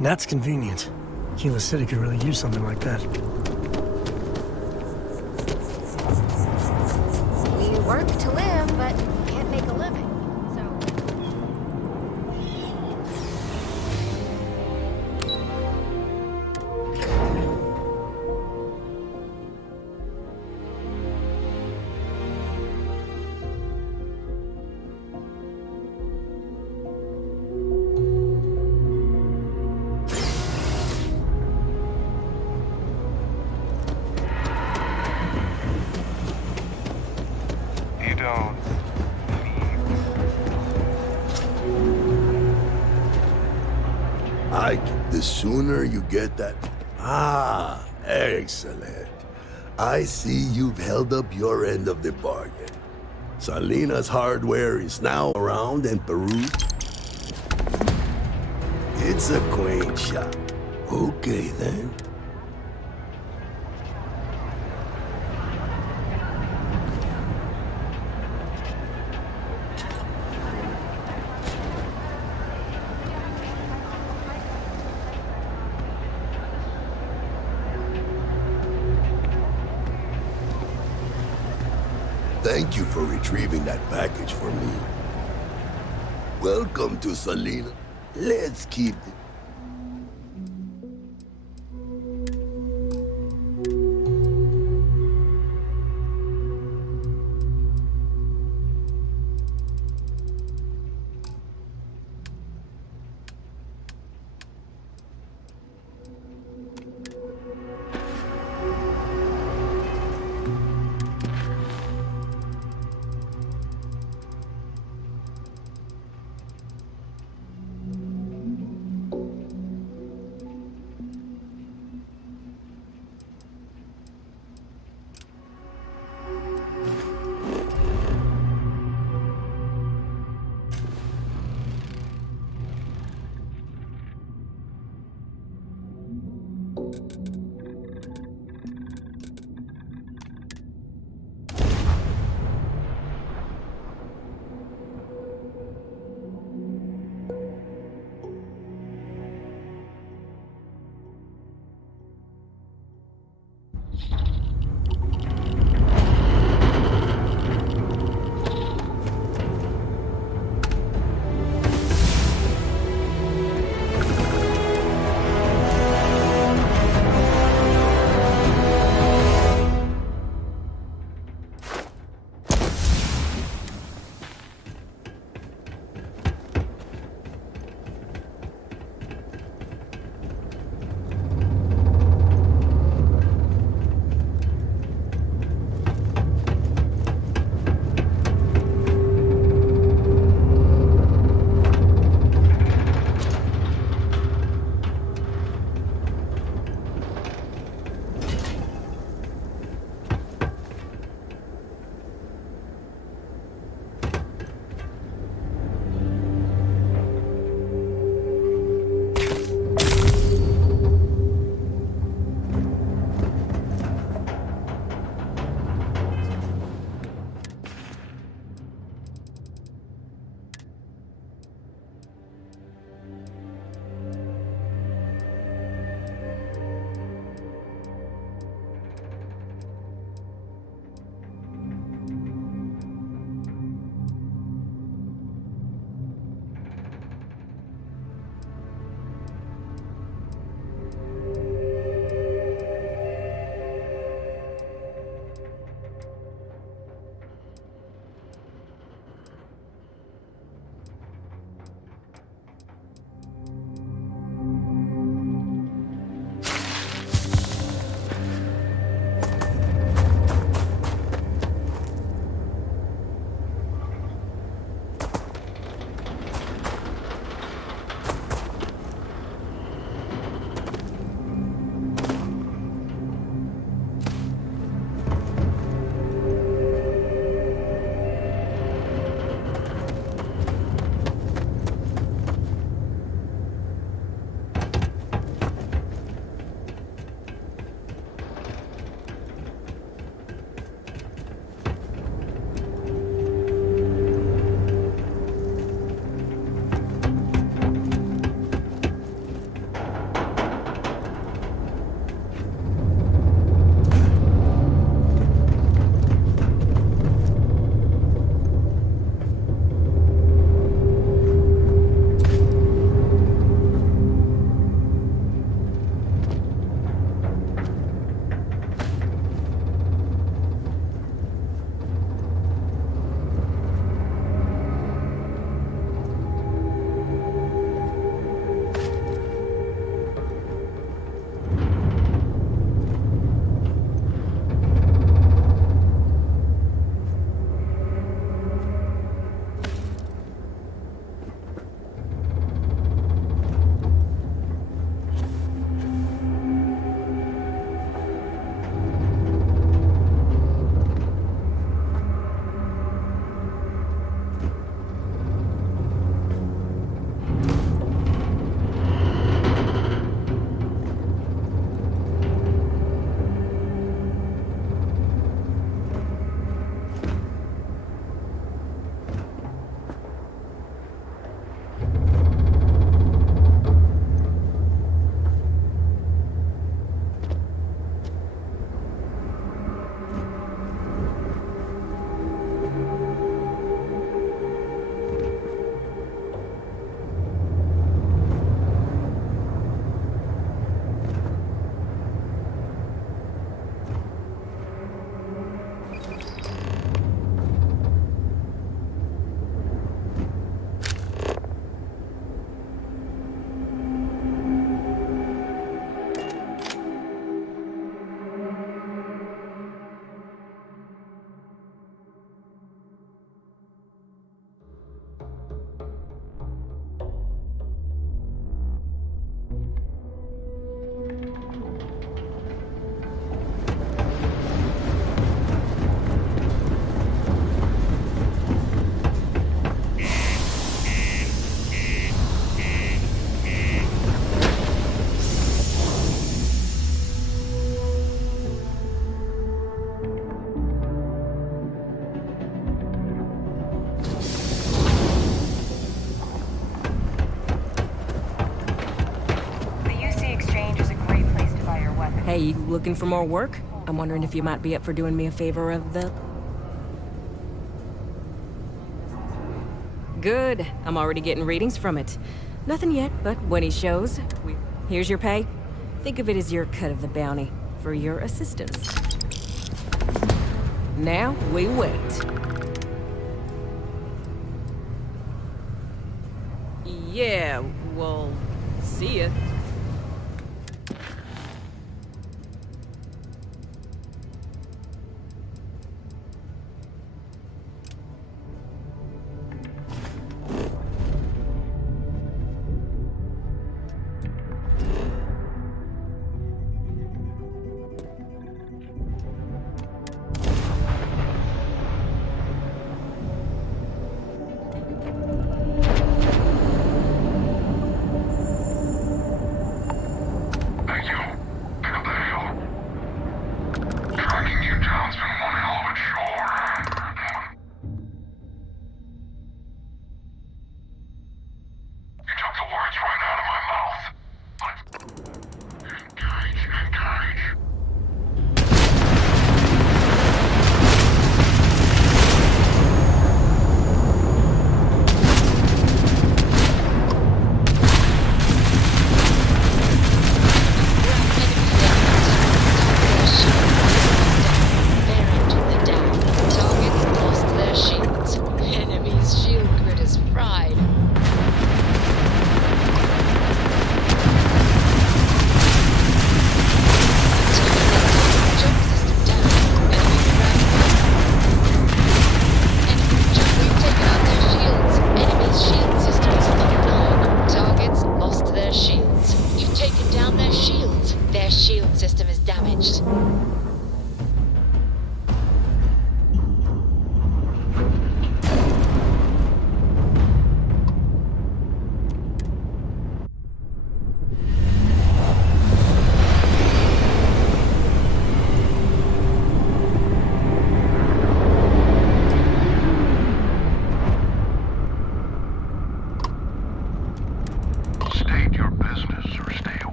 That's convenient. Kila City could really use something like that. We work to live, but can't make a living. The sooner you get that... Ah, excellent. I see you've held up your end of the bargain. Salina's hardware is now around in Peru. It's a quaint shop. Okay, then. Thank you for retrieving that package for me. Welcome to Salina. Let's keep it. Hey, you looking for more work? I'm wondering if you might be up for doing me a favor of the... Good. I'm already getting readings from it. Nothing yet, but when he shows, here's your pay. Think of it as your cut of the bounty for your assistance. Now, we wait. Yeah, well, see ya.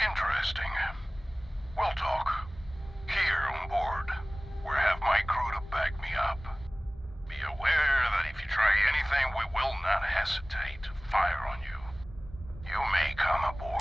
Interesting. We'll talk. Here on board, where I have my crew to back me up. Be aware that if you try anything, we will not hesitate to fire on you. You may come aboard.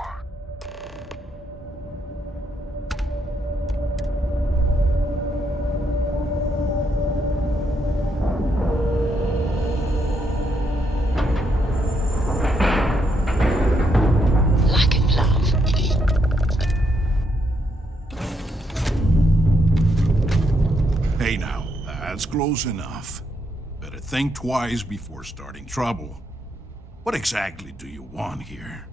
Hey now, that's close enough. Better think twice before starting trouble. What exactly do you want here?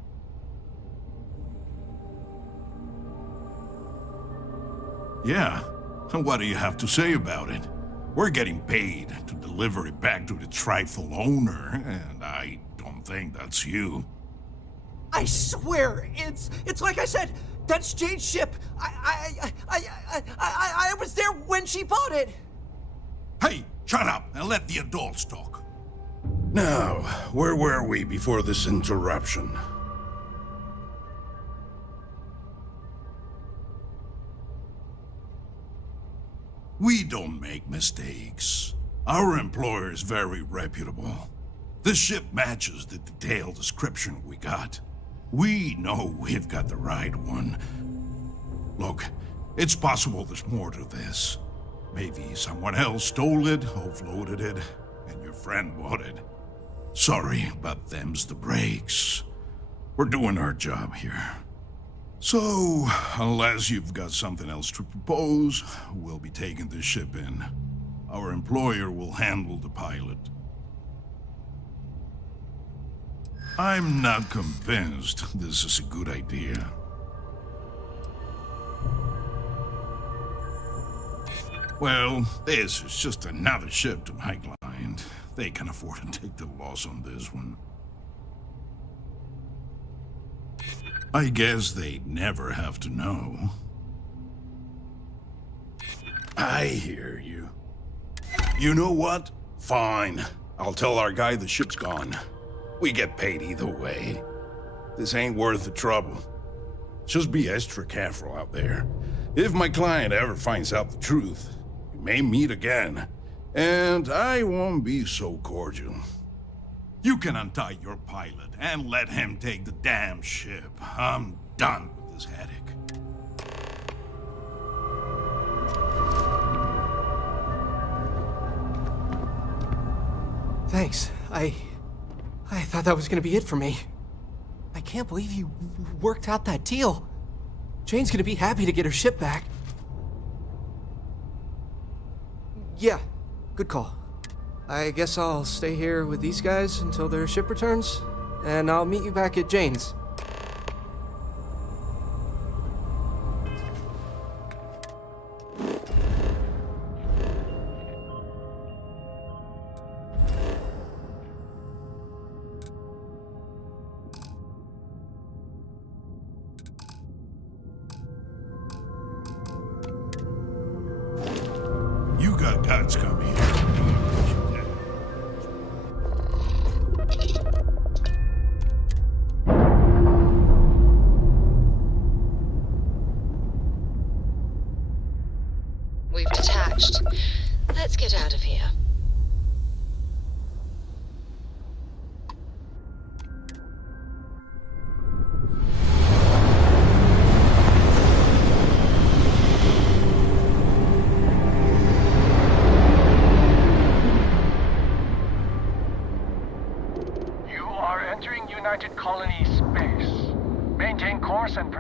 Yeah, and what do you have to say about it? We're getting paid to deliver it back to the trifle owner, and I don't think that's you. I swear, it's like I said, that's Jade's ship. I was there when she bought it. Hey, shut up and let the adults talk. Now, where were we before this interruption? We don't make mistakes. Our employer is very reputable. This ship matches the detailed description we got. We know we've got the right one. Look, it's possible there's more to this. Maybe someone else stole it, offloaded it, and your friend bought it. Sorry, but them's the breaks. We're doing our job here. So, unless you've got something else to propose, we'll be taking this ship in. Our employer will handle the pilot. I'm not convinced this is a good idea. Well, this is just another ship to my client. They can afford to take the loss on this one. I guess they'd never have to know. I hear you. You know what? Fine. I'll tell our guy the ship's gone. We get paid either way. This ain't worth the trouble. Just be extra careful out there. If my client ever finds out the truth, we may meet again. And I won't be so cordial. You can untie your pilot and let him take the damn ship. I'm done with this headache. Thanks. I thought that was gonna be it for me. I can't believe you worked out that deal. Jane's gonna be happy to get her ship back. Yeah, good call. I guess I'll stay here with these guys until their ship returns, and I'll meet you back at Jane's. You got guts, come here. We've detached. Let's get out of here. You are entering United Colony space. Maintain course and...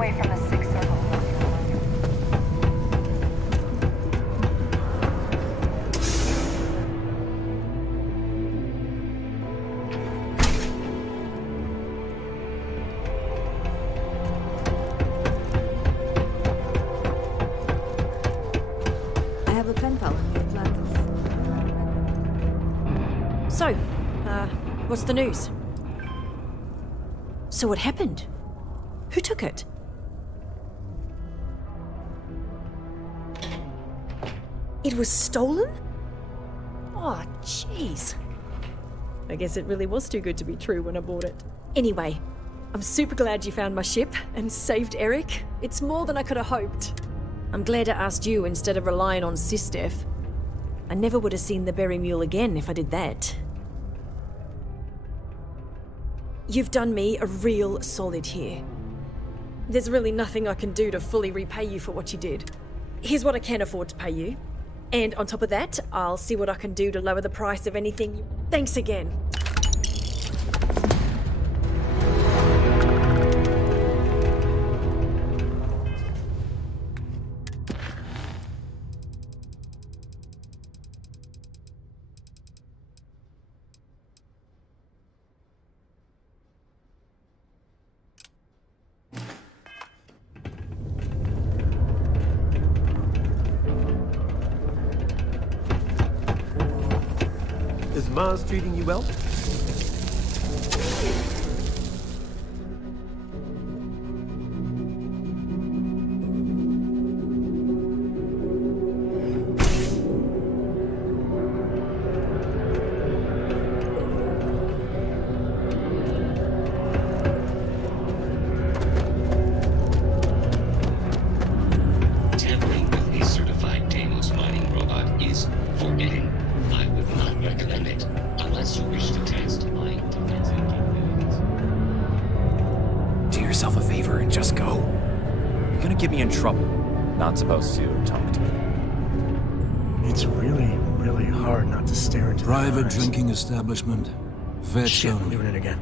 away from the sixth circle. I have a pen pal in the Atlantis. So, what's the news? So what happened? Who took it? It was stolen? Oh, jeez. I guess it really was too good to be true when I bought it. Anyway, I'm super glad you found my ship and saved Eric. It's more than I could have hoped. I'm glad I asked you instead of relying on Sistef. I never would have seen the Berry Mule again if I did that. You've done me a real solid here. There's really nothing I can do to fully repay you for what you did. Here's what I can afford to pay you. And on top of that, I'll see what I can do to lower the price of anything. Thanks again. Is Mars treating you well? Tampering with a certified Deimos mining robot is forbidden. I would not recommend it, unless you wish to test my defensive capabilities. Do yourself a favor and just go. You're gonna get me in trouble. Not supposed to talk to you. It's really, really hard not to stare into Private their eyes. drinking establishment. Vets Shit, only. doing it again.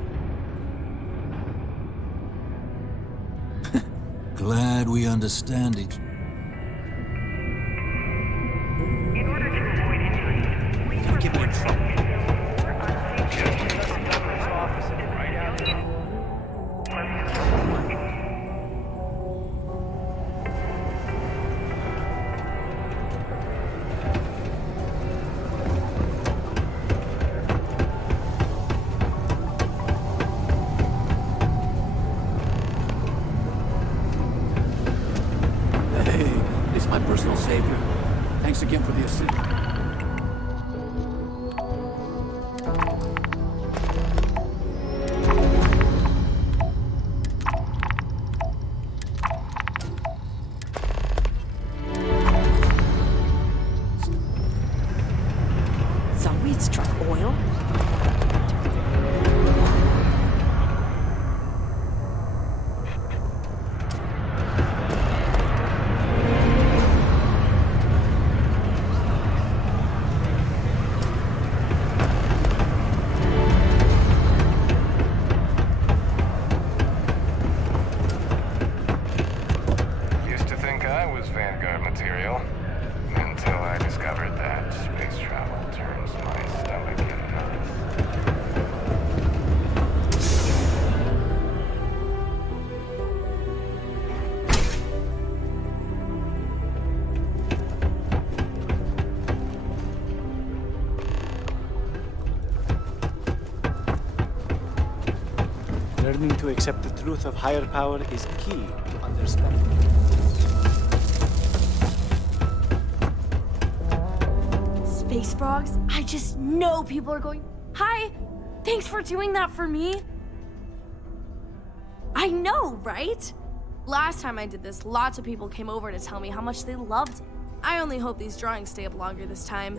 Glad we understand each. You're gonna get me in trouble. Hey, it's my personal savior. Thanks again for the assist. So we'd struck oil. Used to think I was Vanguard material, until I discovered that space travel turns my stomach in knots. Learning to accept the truth of higher power is key to understanding. Space frogs? I just know people are going, "Hi, thanks for doing that for me." I know, right? Last time I did this, lots of people came over to tell me how much they loved it. I only hope these drawings stay up longer this time.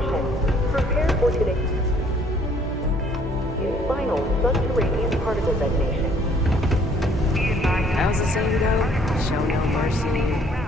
Caution. Prepare for today. In final subterranean particle detonation. How's the saying go? Show no mercy.